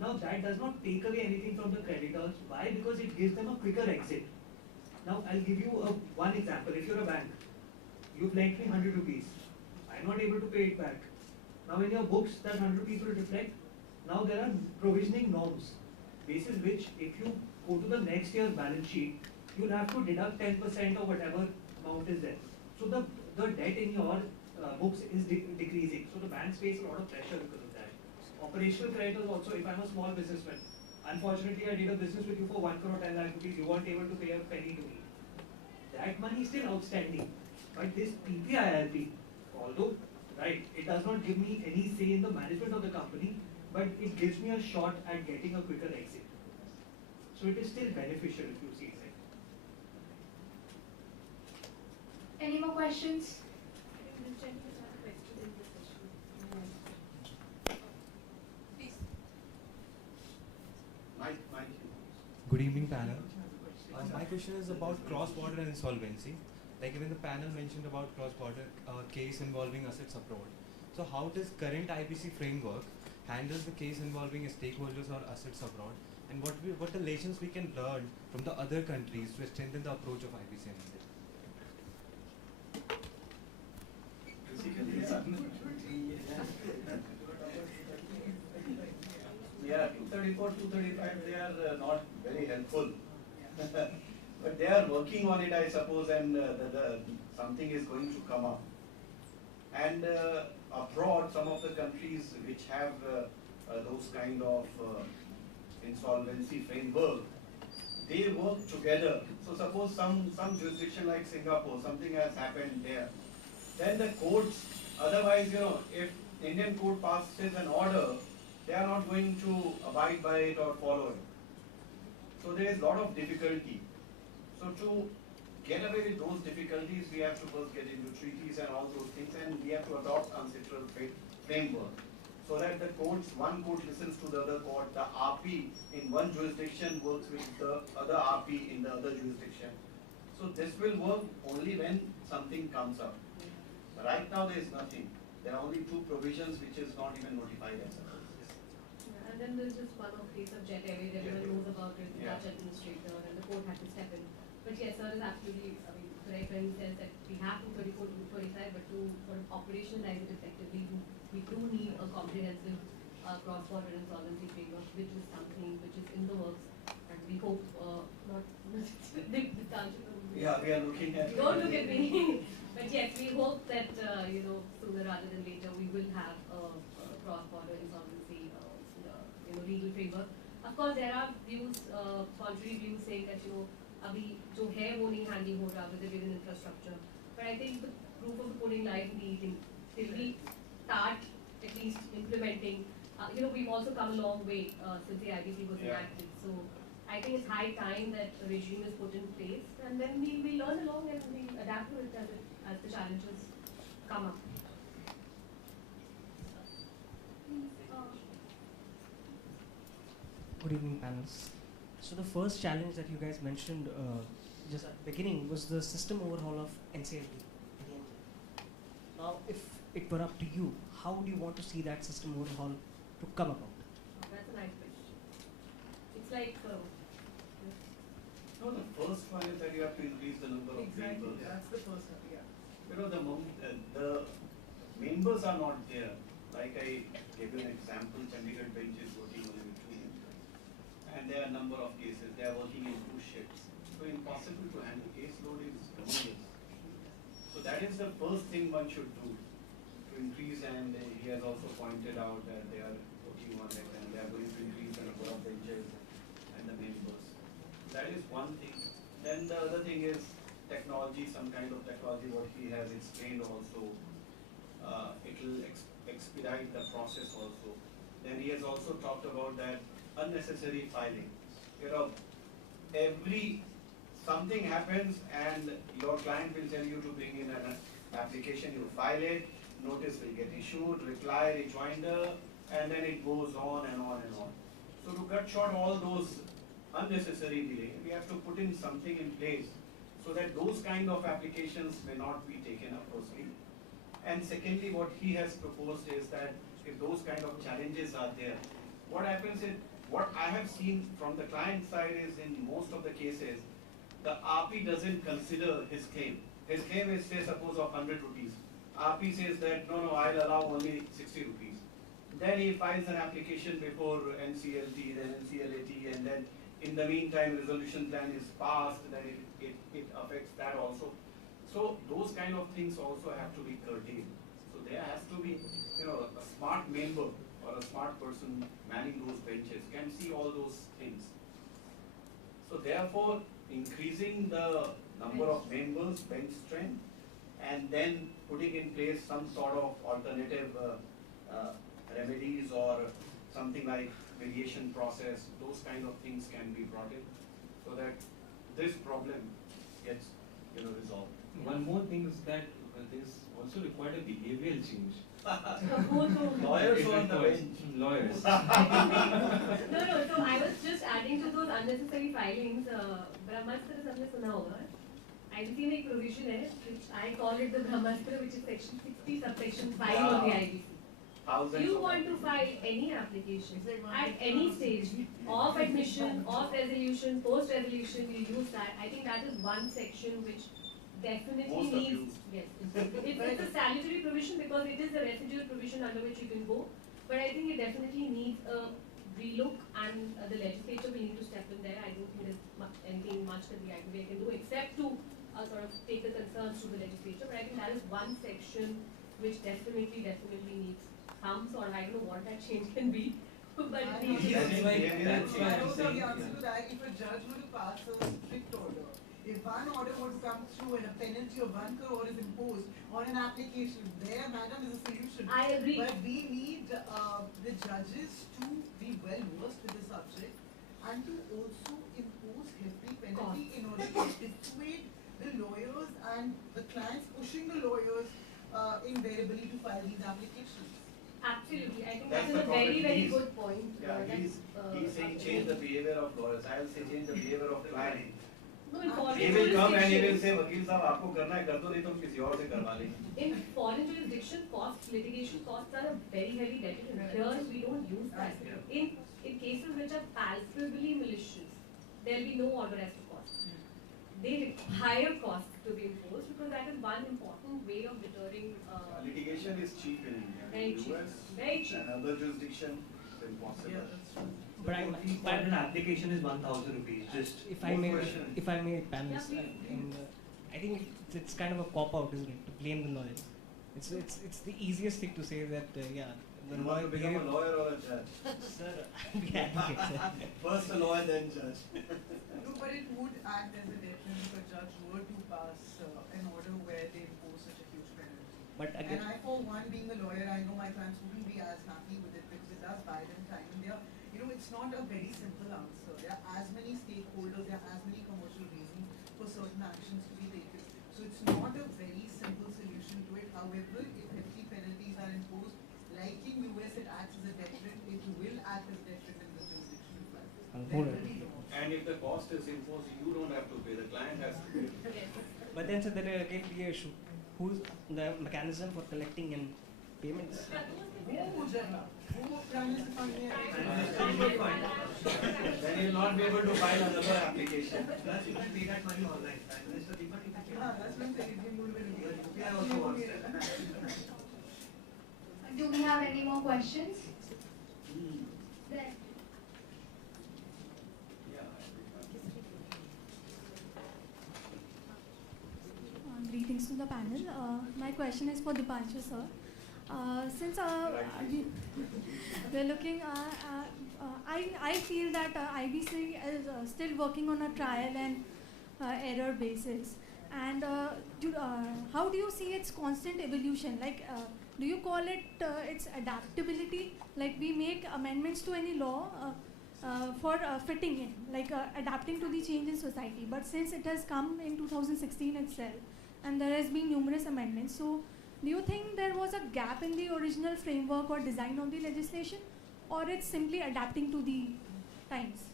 Now that does not take away anything from the creditors. Why? Because it gives them a quicker exit. Now I'll give you one example. If you're a bank, you've lent me 100 rupees. I'm not able to pay it back. Now in your books, that 100 rupees will reflect. Now there are provisioning norms, basis which if you go to the next year's balance sheet, you'll have to deduct 10% or whatever amount is there. So the debt in your books is decreasing. So the banks face a lot of pressure because of that. Operational creditors also, if I'm a small businessman, unfortunately I did a business with you for 1 crore 10 lakh rupees, you weren't able to pay a penny to me. That money is still outstanding. But this PPIRP, although, right, it does not give me any say in the management of the company, but it gives me a shot at getting a quicker exit. So it is still beneficial if you see it. Any more questions? This gentleman has a question in this session. Please. Mike. Good evening, panel. My question is about cross-border and insolvency. Like even the panel mentioned about cross-border case involving assets abroad. So how does current IBC framework handles the case involving stakeholders or assets abroad? And what the lessons we can learn from the other countries to strengthen the approach of IBC in India? Yeah, 234, 235, they are not very helpful. But they are working on it, I suppose, and something is going to come up. And abroad, some of the countries which have those kind of insolvency framework, they work together. So suppose some jurisdiction like Singapore, something has happened there. Then the courts Otherwise, if Indian court passes an order, they are not going to abide by it or follow it. So there is a lot of difficulty. So to get away with those difficulties, we have to first get into treaties and all those things, and we have to adopt ancestral framework. So that the courts, one court listens to the other court, the RP in one jurisdiction works with the other RP in the other jurisdiction. So this will work only when something comes up. Right now there is nothing. There are only two provisions which is not even notified as such. Yeah, and then there's just one-off case of Jet Airways, everyone knows about it, the Dutch administrator, and the court had to step in. But yes, sir is absolutely, correct when he says that we have 234 to 245, but to sort of operationalize it effectively, we do need a comprehensive cross-border insolvency framework, which is something which is in the works, and we hope not Yeah, we are looking at. Don't look at me. But yes, we hope that sooner rather than later we will have a cross-border insolvency legal framework. Of course, there are views, contrary views saying that अभी जो है वो नहीं handle हो रहा with the given infrastructure. But I think the proof of the pudding lies in the eating. Till we start at least implementing, we've also come a long way since the IBC was enacted. So I think it's high time that a regime is put in place, and then we learn along and we adapt to it as the challenges come up. Good evening, panelists. So the first challenge that you guys mentioned just at the beginning was the system overhaul of NCLT. Now, if it were up to you, how would you want to see that system overhaul to come about? That's a nice question. It's like No, the first one is that you have to increase the number of members. That's the first step, yeah. The members are not there. Like I gave you an example, Chandigarh bench is working only with 2 members. And there are a number of cases, they are working in 2 shifts. So impossible to handle, caseload is tremendous. So that is the first thing one should do, to increase, and he has also pointed out that they are working on it and they are going to increase the number of benches and the members. That is one thing. Then the other thing is technology, some kind of technology, what he has explained also. It will expedite the process also. Then he has also talked about that unnecessary filing. Something happens and your client will tell you to bring in an application, you file it, notice will get issued, reply, rejoinder, and then it goes on and on and on. So to cut short all those unnecessary delay, we have to put in something in place so that those kind of applications may not be taken up firstly. And secondly, what he has proposed is that if those kind of challenges are there, what happens is, what I have seen from the client side is in most of the cases, the RP doesn't consider his claim. His claim is, say, suppose of 100 rupees. RP says that, no, I'll allow only 60 rupees. Then he files an application before NCLT, then NCLAT, and then in the meantime, resolution plan is passed, then it affects that also. So those kind of things also have to be curtailed. So there has to be, a smart member or a smart person manning those benches can see all those things. So therefore, increasing the number of members, bench strength, and then putting in place some sort of alternative remedies or something like mediation process, those kind of things can be brought in so that this problem gets resolved. One more thing is that there's also required a behavioral change. Lawyers on the bench. Lawyers. No, so I was just adding to those unnecessary filings. Brahmastra is हमने सुना होगा. IBC में एक provision है, which I call it the Brahmastra, which is section 60, subsection 5 of the IBC. You want to file any application at any stage of admission, of resolution, post-resolution, you use that. I think that is one section which definitely needs, yes, it's a salutary provision because it is a residual provision under which you can go, but I think it definitely needs a relook, and the legislature will need to step in there. I don't think there's anything much that the IBA can do except to sort of take the concerns to the legislature, but I think that is one section which definitely needs some sort of, I don't know what that change can be, but it needs I don't know the answer to that. If a judge were to pass a strict order If one order were to come through and a penalty of 1 crore is imposed on an application, there, madam, is a solution. I agree. But we need the judges to be well versed with the subject and to also impose hefty penalty in order to dissuade the lawyers and the clients pushing the lawyers invariably to file these applications. Absolutely. I think That's that is the a very, problem. very He's- good point. Yeah, he's saying change the behavior of lawyers. I'll say change the behavior of client. No, in foreign He will come and he will jurisdictions, say, वकील साहब आपको करना है कर दो नहीं तो हम किसी और से करवा लेंगे. in foreign jurisdiction, costs, litigation costs are a very heavy deterrent. Here, we don't use that. In cases which are palpably malicious, there will be no order as to cost. They require costs to be imposed because that is one important way of deterring. Litigation is cheap in India. Very In cheap. US Very cheap. and other jurisdiction, it's impossible. Yeah, that's true. But The fee for an application is 1,000 rupees. Just if I may, question. if I may, panelists, Yeah, please. and, I think it's kind of a cop out, isn't it, to blame the lawyers? It's the easiest thing to say that yeah, the You want lawyer to become a behavior. lawyer or a judge? Sir, we advocate, sir. First a lawyer, then judge. No, but it would act as a deterrent if a judge were to pass an order where they impose such a huge penalty. But again, And I, for one, being a lawyer, I know my clients wouldn't be as happy with it because it does buy them time. And they are, it's not a very simple answer. There are as many stakeholders, there are as many commercial reasons for certain actions to be taken. So it's not a very simple solution to it. However, if hefty penalties are imposed, like in US, it acts as a deterrent. It will act as a deterrent in this jurisdiction as well. hold There on. will be laws. And if the cost is imposed, you don't have to pay, the client has to pay. But then, sir, there will again be a issue. Who's the mechanism for collecting and payments? Who, Jana? Who plans to fund me? Then you'll not be able to file another application. plus you can pay that money online. That's the people Yeah, that's what I'm saying. It will be UPI also works there. Do we have any more questions? There. Greetings to the panel. My question is for Dipanshu sir. Since we're looking, I feel that IBC is still working on a trial and error basis. And how do you see its constant evolution? Like, do you call it its adaptability? Like we make amendments to any law for fitting in, like adapting to the change in society. But since it has come in 2016 itself, and there has been numerous amendments, so do you think there was a gap in the original framework or design of the legislation, or it's simply adapting to the times?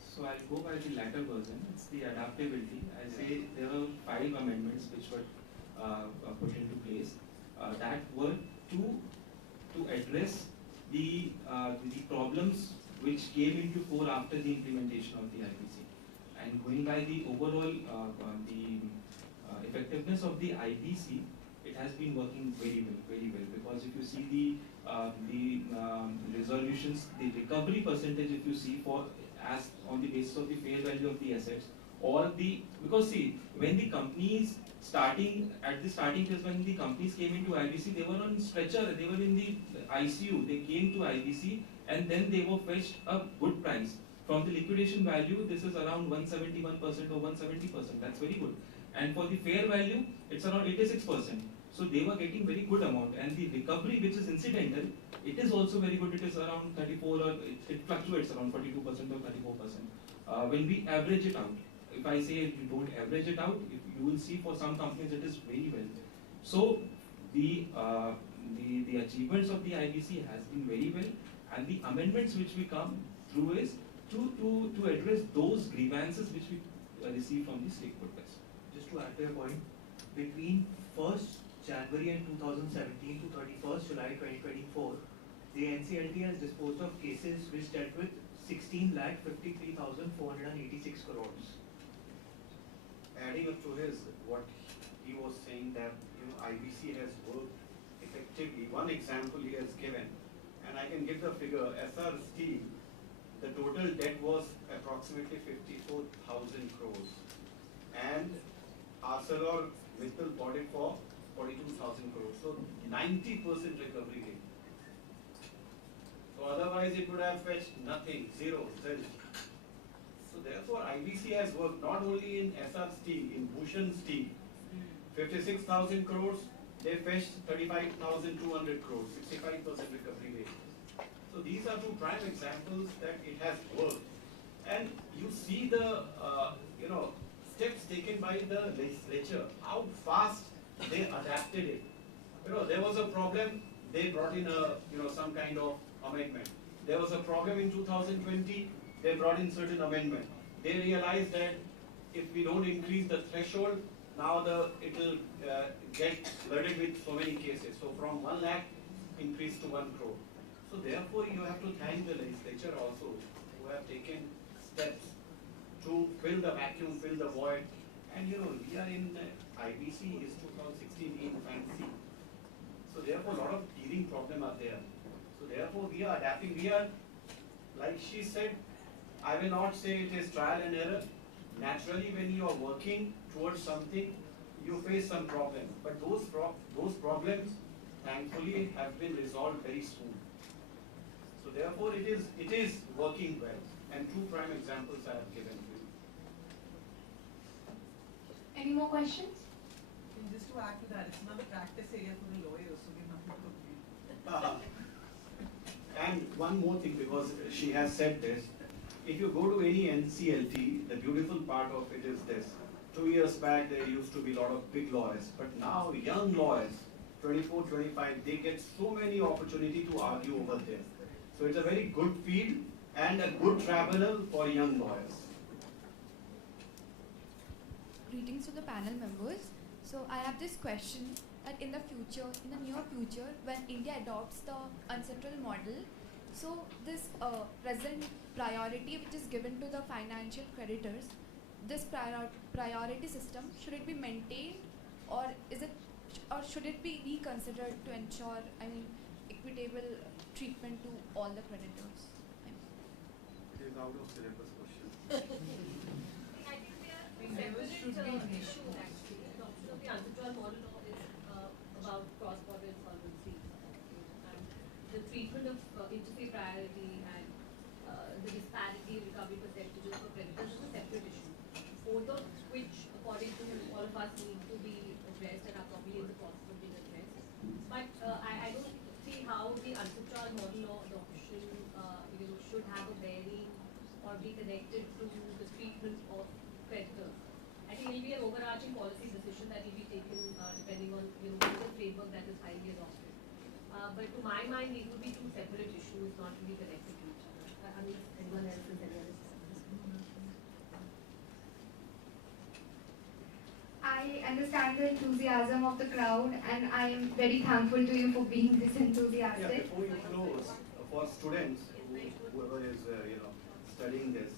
So I'll go by the latter version. It's the adaptability. I say there were 5 amendments which were put into place that were to address the problems which came into fore after the implementation of the IBC. And going by the overall effectiveness of the IBC, it has been working very well. Because if you see the resolutions, the recovery percentage, if you see for as on the basis of the fair value of the assets, or because see, when the companies at the starting phase, when the companies came into IBC, they were on stretcher, they were in the ICU, they came to IBC and then they were fetched a good price. From the liquidation value, this is around 171% or 170%, that's very good. And for the fair value, it's around 86%. So they were getting very good amount, and the recovery, which is incidental, it is also very good. It is around 34, or it fluctuates around 42% or 34%. When we average it out, if I say you don't average it out, if you will see for some companies it is very well. So the achievements of the IBC has been very well, and the amendments which we come through is to address those grievances which we receive from the stakeholders. Just to add to your point, between 1st January in 2017 to 31st July 2024, the NCLT has disposed of cases which dealt with 16,53,486 crores. Adding up to what he was saying, that IBC has worked effectively. One example he has given, and I can give the figure. SR Steel, the total debt was approximately 54,000 crores, and ArcelorMittal bought it for 42,000 crores. So 90% recovery rate. So otherwise it would have fetched nothing, zero, zilch. So therefore, IBC has worked not only in SR Steel, in Bhushan Steel, 56,000 crores, they fetched 35,200 crores, 65% recovery rate. So these are two prime examples that it has worked. And you see the, steps taken by the legislature, how fast they adapted it. There was a problem, they brought in some kind of amendment. There was a problem in 2020, they brought in certain amendment. They realized that if we don't increase the threshold, now it will get flooded with so many cases. So from 1 lakh increase to 1 crore. So therefore you have to thank the legislature also who have taken steps to fill the vacuum, fill the void. And we are in IBC is 2016 in fancy. So therefore a lot of teething problem are there. So therefore we are adapting. We are, like she said, I will not say it is trial and error. Naturally when you are working towards something, you face some problems. But those problems thankfully have been resolved very soon. So therefore it is working well. And two prime examples I have given you. Any more questions? And just to add to that, it's another practice area for the lawyers, so we have nothing to complain. And one more thing, because she has said this, if you go to any NCLT, the beautiful part of it is this. 2 years back, there used to be a lot of big lawyers, but now young lawyers, 24, 25, they get so many opportunity to argue over there. So it's a very good field and a good tribunal for young lawyers. Greetings to the panel members. So I have this question that in the near future, when India adopts the uncentral model, so this present priority which is given to the financial creditors, this priority system, should it be maintained or should it be reconsidered to ensure, equitable treatment to all the creditors? It is out of syllabus question. I think they are separate issue actually. Adoption of the uncentral model law is about cross-border insolvency and the treatment of interface priority and the disparity in recovery percentages for creditors is a separate issue. Both of which, according to all of us, need to be addressed and are probably in the process of being addressed. But I don't see how the uncentral model law adoption should have a bearing or be connected to the treatment of creditors. I think it will be an overarching policy decision that will be taken depending on the framework that is highly adopted. But to my mind, these would be two separate issues, not really connected to each other. Unless anyone else is any other. I understand the enthusiasm of the crowd, and I am very thankful to you for being this enthusiastic. Yeah, before you close, for students, whoever is studying this,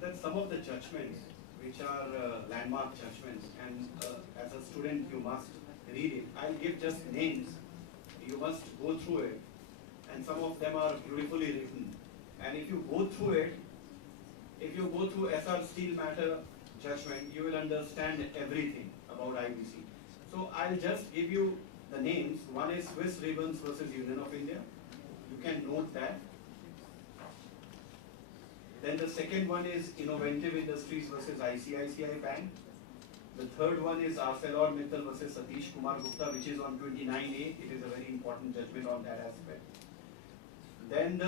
that some of the judgments which are landmark judgments, and as a student you must read it. I'll give just names. You must go through it, and some of them are beautifully written. And if you go through it, if you go through SR Steel matter judgment, you will understand everything about IBC. So I'll just give you the names. One is Swiss Ribbons versus Union of India. You can note that. Then the second one is Innovative Industries versus ICICI Bank. The third one is ArcelorMittal versus Satish Kumar Gupta, which is on 29A. It is a very important judgment on that aspect. Then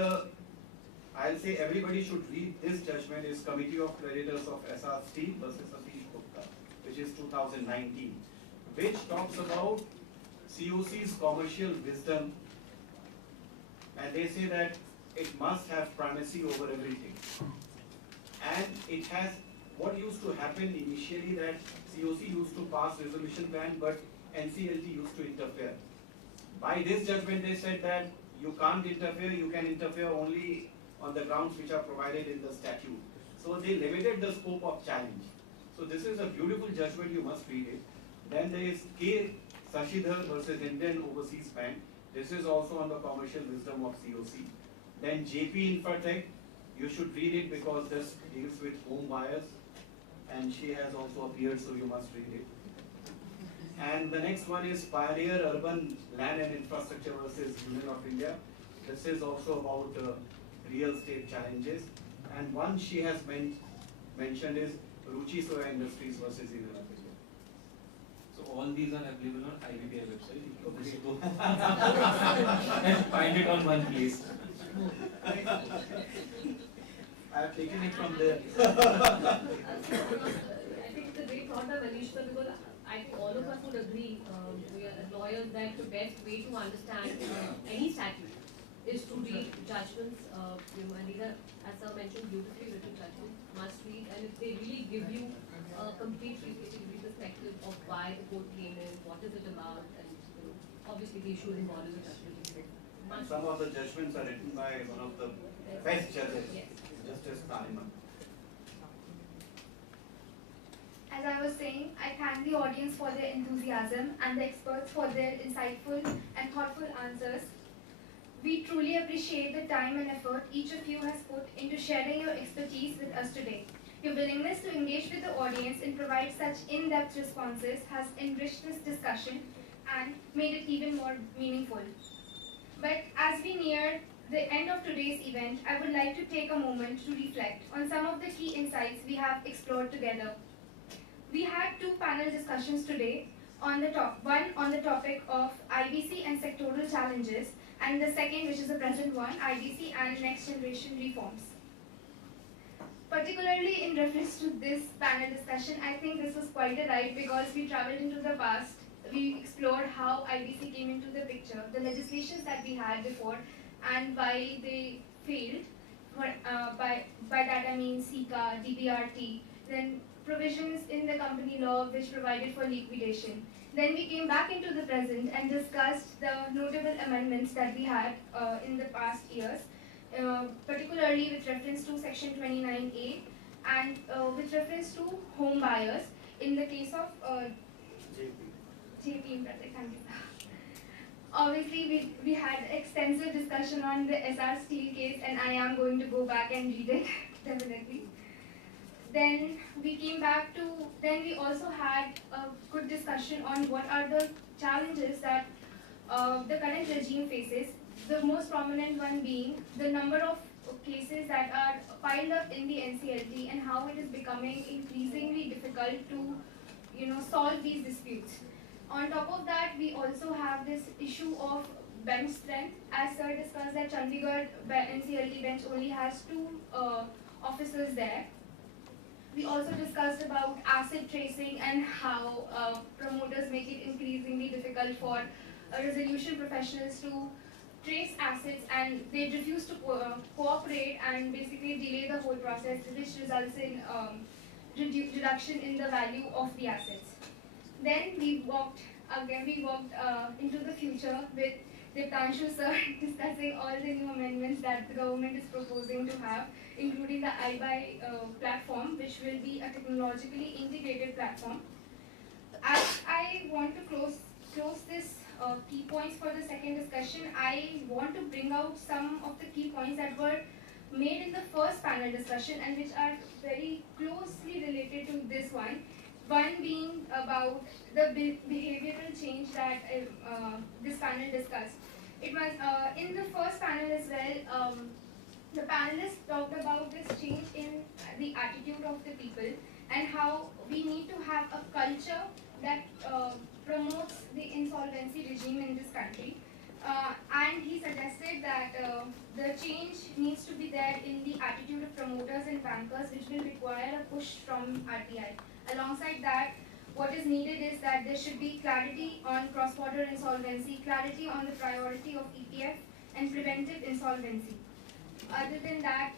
I'll say everybody should read this judgment is Committee of Creditors of SR Steel versus Satish Gupta, which is 2019, which talks about COC's commercial wisdom, and they say that it must have primacy over everything. And it has, what used to happen initially that COC used to pass resolution plan, but NCLT used to interfere. By this judgment they said that you can't interfere, you can interfere only on the grounds which are provided in the statute. So they limited the scope of challenge. So this is a beautiful judgment, you must read it. Then there is K. Sashidhar versus Indian Overseas Bank. This is also on the commercial wisdom of COC. Then JP Infratech, you should read it because this deals with home buyers, and she has also appeared, so you must read it. And the next one is Pioneer Urban Land and Infrastructure versus Union of India. This is also about real estate challenges. And one she has mentioned is Ruchi Soya Industries versus Innovative. So all these are available on IBPI website. You can just go and find it on one place. I have taken it from there. I think it's a great thought by Manish sir, because I think all of us would agree, we are lawyers, that the best way to understand any statute is to read judgments, and these are, as sir mentioned, beautifully written judgments, must read, and if they really give you a complete 360-degree perspective of why the court came in, what is it about, and obviously the issue involved in the judgment. And some of the judgments are written by one of the best judges, Yes. Justice Nariman. As I was saying, I thank the audience for their enthusiasm and the experts for their insightful and thoughtful answers. We truly appreciate the time and effort each of you has put into sharing your expertise with us today. Your willingness to engage with the audience and provide such in-depth responses has enriched this discussion and made it even more meaningful. But as we near the end of today's event, I would like to take a moment to reflect on some of the key insights we have explored together. We had two panel discussions today, one on the topic of IBC and sectoral challenges, and the second, which is the present one, IBC and next generation reforms. Particularly in reference to this panel discussion, I think this was quite a ride because we traveled into the past. We explored how IBC came into the picture, the legislations that we had before, and why they failed. By that I mean SICA, DBRT, then provisions in the company law which provided for liquidation. Then we came back into the present and discussed the notable amendments that we had in the past years, particularly with reference to Section 29A and with reference to home buyers in the case of JP in Pratik, thank you. Obviously, we had extensive discussion on the SR Steel case, and I am going to go back and read it, definitely. Then we also had a good discussion on what are the challenges that the current regime faces. The most prominent one being the number of cases that are piled up in the NCLT and how it is becoming increasingly difficult to, solve these disputes. On top of that, we also have this issue of bench strength. As sir discussed, that Chandigarh NCLT bench only has 2 officers there. We also discussed about asset tracing and how promoters make it increasingly difficult for resolution professionals to trace assets, and they refuse to cooperate and basically delay the whole process, which results in reduction in the value of the assets. Then we walked into the future with Diptanshu sir discussing all the new amendments that the government is proposing to have, including the iBuy platform, which will be a technologically integrated platform. As I want to close this key points for the second discussion, I want to bring out some of the key points that were made in the first panel discussion and which are very closely related to this one. One being about the behavioral change that this panel discussed. It was in the first panel as well. The panelists talked about this change in the attitude of the people and how we need to have a culture that promotes the insolvency regime in this country. And he suggested that the change needs to be there in the attitude of promoters and bankers, which will require a push from RTI. Alongside that, what is needed is that there should be clarity on cross-border insolvency, clarity on the priority of EPF, and preventive insolvency. Other than that,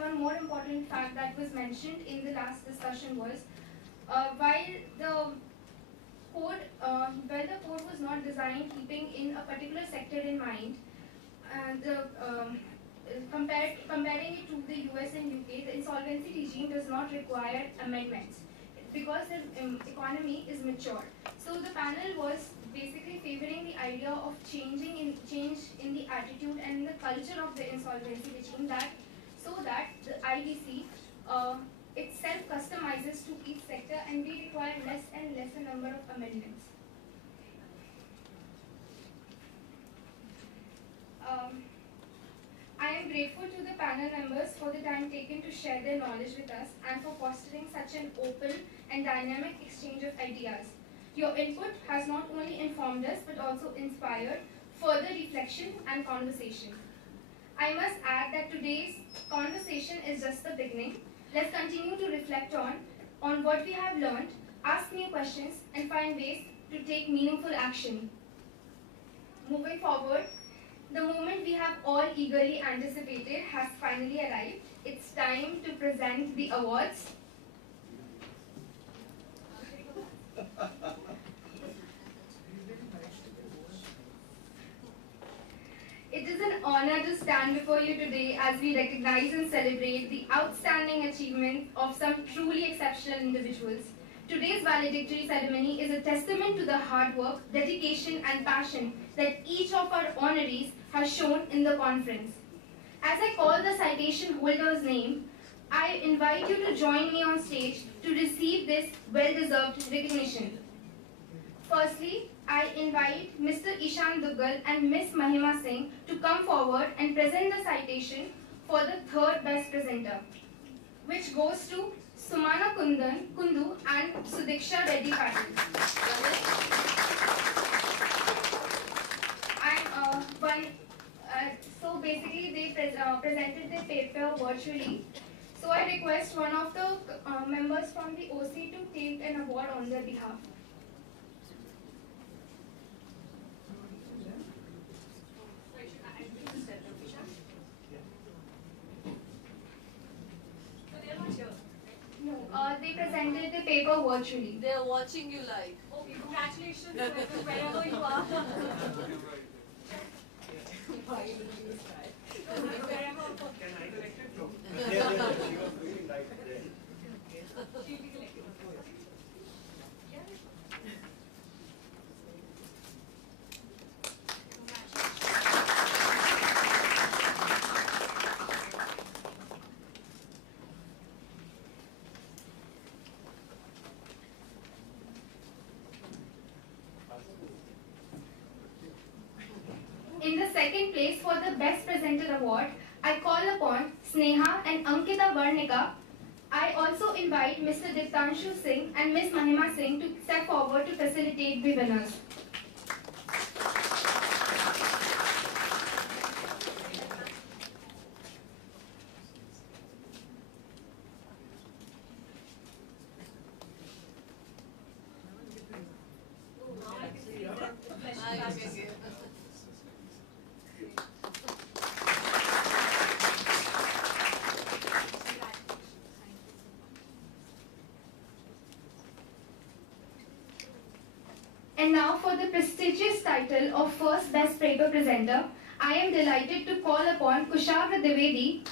one more important fact that was mentioned in the last discussion was while the code was not designed keeping in a particular sector in mind, comparing it to the US and UK, the insolvency regime does not require amendments because the economy is mature. So the panel was basically favoring the idea of change in the attitude and the culture of the insolvency regime, so that the IBC itself customizes to each sector and we require less and less a number of amendments. I am am grateful to the panel members for the time taken to share their knowledge with us and for fostering such an open and dynamic exchange of ideas. Your input has not only informed us but also inspired further reflection and conversation. I must add that today's conversation is just the beginning. Let's continue to reflect on what we have learned, ask new questions, and find ways to take meaningful action. Moving forward, the moment we have all eagerly anticipated has finally arrived. It's time to present the awards. It is an honor to stand before you today as we recognize and celebrate the outstanding achievements of some truly exceptional individuals. Today's valedictory ceremony is a testament to the hard work, dedication, and passion that each of our honorees has shown in the conference. As I call the citation holder's name, I invite you to join me on stage to receive this well-deserved recognition. Firstly, I invite Mr. Ishan Duggal and Ms. Mahima Singh to come forward and present the citation for the third best presenter, which goes to Sumana Kundu and Sudiksha Reddy Patil. So basically they presented their paper virtually. So I request one of the members from the OC to take an award on their behalf. No, they presented the paper virtually. They are watching you live. Okay, congratulations wherever you are. Can I correct it? No. She was doing right there. In the second place for the Best Presenter Award, I call upon Sneha and Ankita Varnika. I also invite Mr. Diptanshu Singh and Ms. Mahima Singh to step forward to facilitate the winners. And now for the prestigious title of First Best Paper Presenter, I am delighted to call upon Kushagra Dwivedi,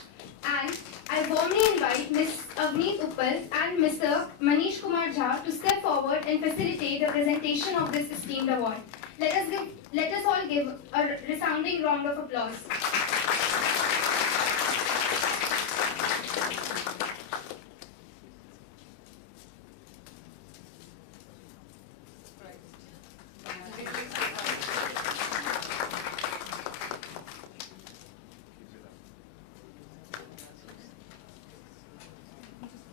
and I warmly invite Ms. Avneet Uppal and Mr. Manish Kumar Jha to step forward and facilitate the presentation of this esteemed award. Let us all give a resounding round of applause.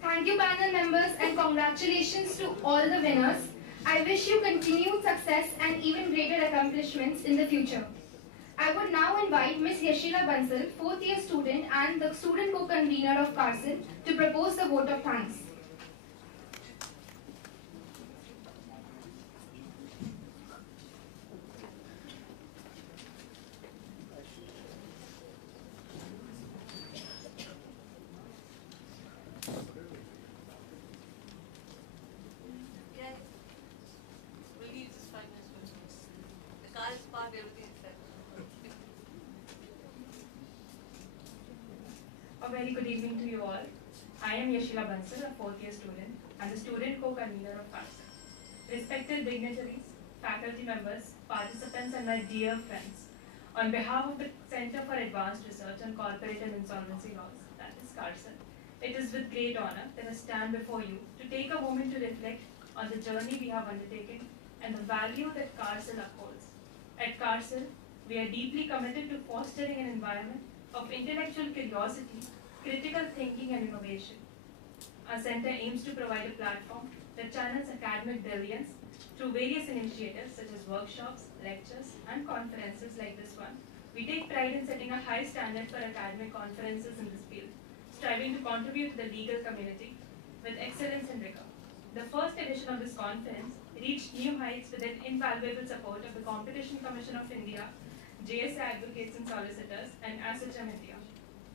Thank you, panel members, and congratulations to all the winners. I wish you continued success and even greater accomplishments in the future. I would now invite Ms. Yashila Bansal, fourth year student and the student co-convener of CARCIL, to propose the vote of thanks. A very good evening to you all. I am Yashila Bansal, a fourth year student and the student co-convener of CARCIL. Respected dignitaries, faculty members, participants and my dear friends, on behalf of the Center for Advanced Research on Corporate and Insolvency Laws, that is CARCIL, it is with great honor that I stand before you to take a moment to reflect on the journey we have undertaken and the value that CARCIL upholds. At CARCIL, we are deeply committed to fostering an environment of intellectual curiosity, critical thinking, and innovation. Our center aims to provide a platform that channels academic brilliance through various initiatives such as workshops, lectures, and conferences like this one. We take pride in setting a high standard for academic conferences in this field, striving to contribute to the legal community with excellence and rigor. The first edition of this conference reached new heights with an invaluable support of the Competition Commission of India, JSA Advocates and Solicitors, and ASSOCHAM India.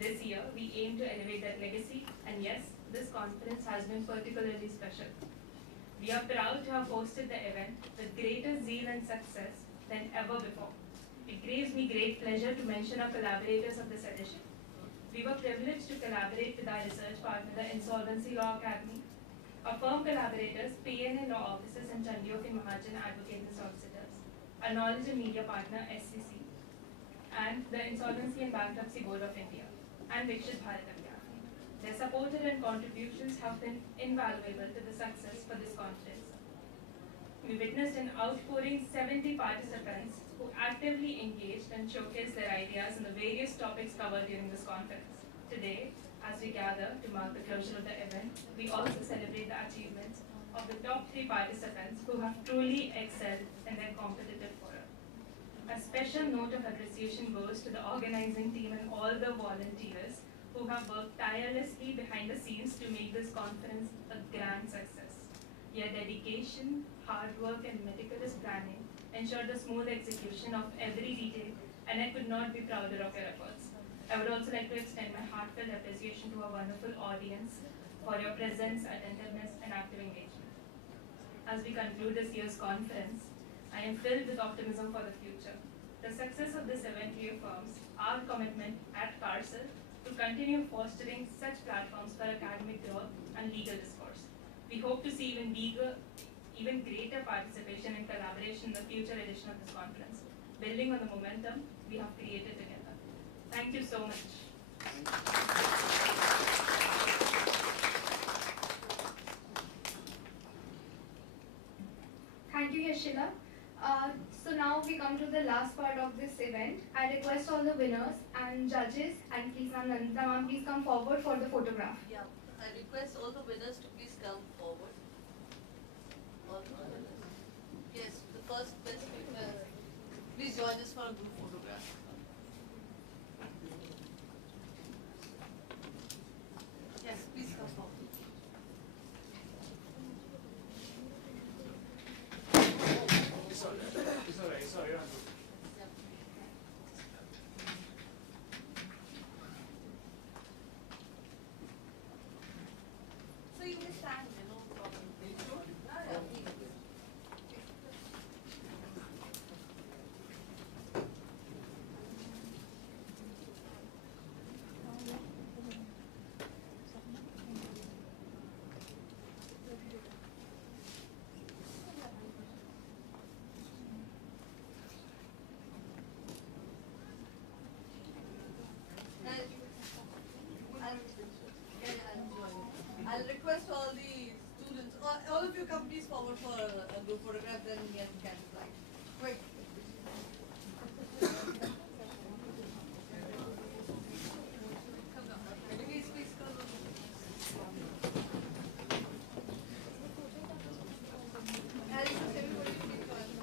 This year, we aim to elevate that legacy, and yes, this conference has been particularly special. We are proud to have hosted the event with greater zeal and success than ever before. It gives me great pleasure to mention our collaborators of this edition. We were privileged to collaborate with our research partner, the Insolvency Law Academy, our firm collaborators, PNA Law Offices and Chandiok and Mahajan Advocates and Solicitors, our knowledge and media partner, SCC, and the Insolvency and Bankruptcy Board of India, and Vikshit Bharat Abhiyan. Their support and contributions have been invaluable to the success for this conference. We witnessed an outpouring 70 participants who actively engaged and showcased their ideas on the various topics covered during this conference. Today, as we gather to mark the closure of the event, we also celebrate the achievements of the top 3 participants who have truly excelled in their competitive forum. A special note of appreciation goes to the organizing team and all the volunteers who have worked tirelessly behind the scenes to make this conference a grand success. Your dedication, hard work, and meticulous planning ensure the smooth execution of every detail, and I could not be prouder of your efforts. I would also like to extend my heartfelt appreciation to our wonderful audience for your presence, attentiveness, and active engagement. As we conclude this year's conference, I am filled with optimism for the future. The success of this event reaffirms our commitment at CARCIL to continue fostering such platforms for academic growth and legal discourse. We hope to see even greater participation and collaboration in the future edition of this conference, building on the momentum we have created together. Thank you so much. Thank you, Yashila. So now we come to the last part of this event. I request all the winners and judges, and please, Nandita ma'am, please come forward for the photograph. Yeah, I request all the winners to please come forward. All the winners. Yes, the first best winner. Please join us for a group photograph. Yes, please come forward. It's alright. So you may stand, no problem. Yeah. I'll request all the students, all of you come please forward for a group photograph, then we can fly. Quick. Please come. Alice, everybody please join.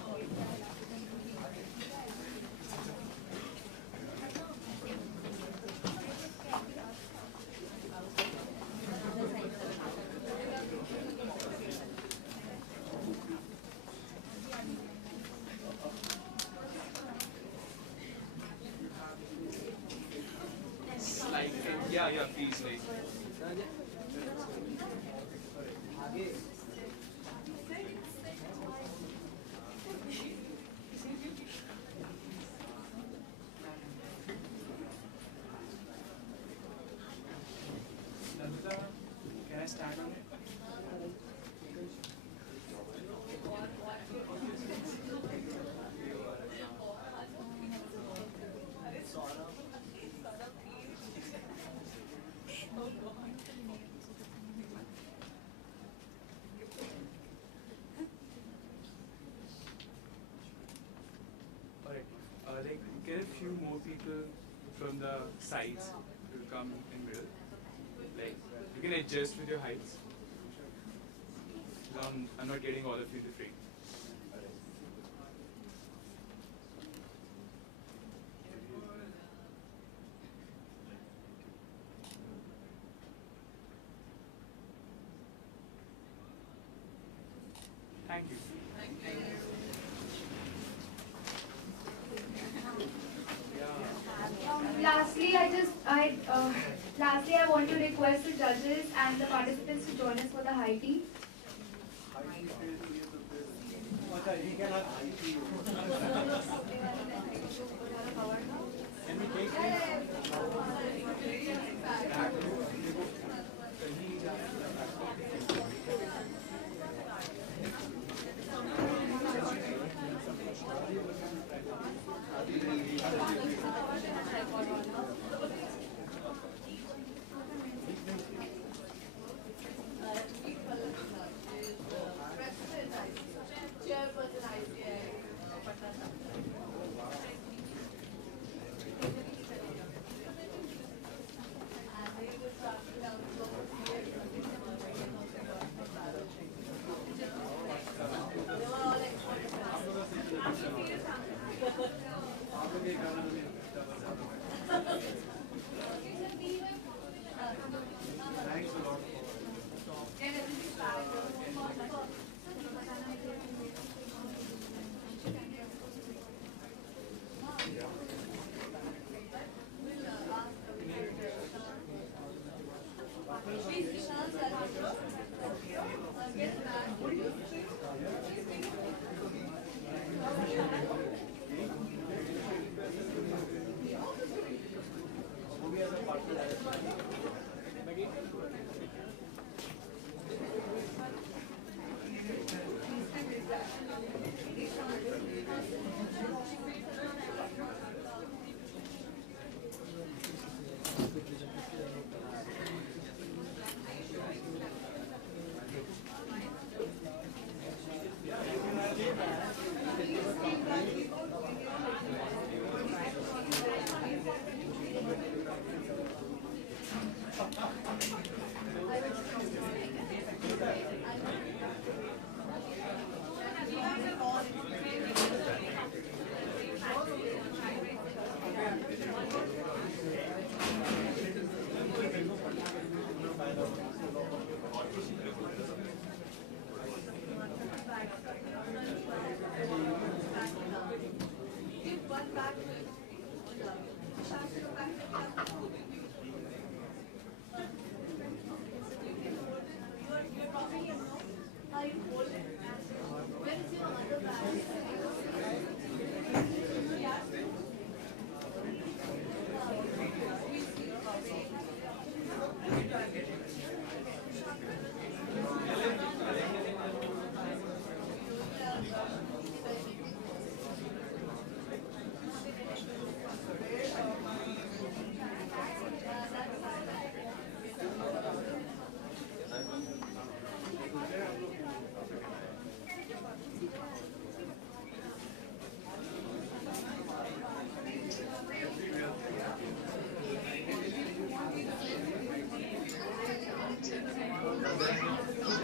Yeah, please, like. Nandita, can I stand on it? Alright, like, get a few more people from the sides, it will come in middle. Like, you can adjust with your heights. So I'm not getting all of you to frame. Thank you. Lastly, I want to request the judges and the participants to join us for the high tea. Can we take Chairperson ICI, Patna. Thanks a lot Give one back to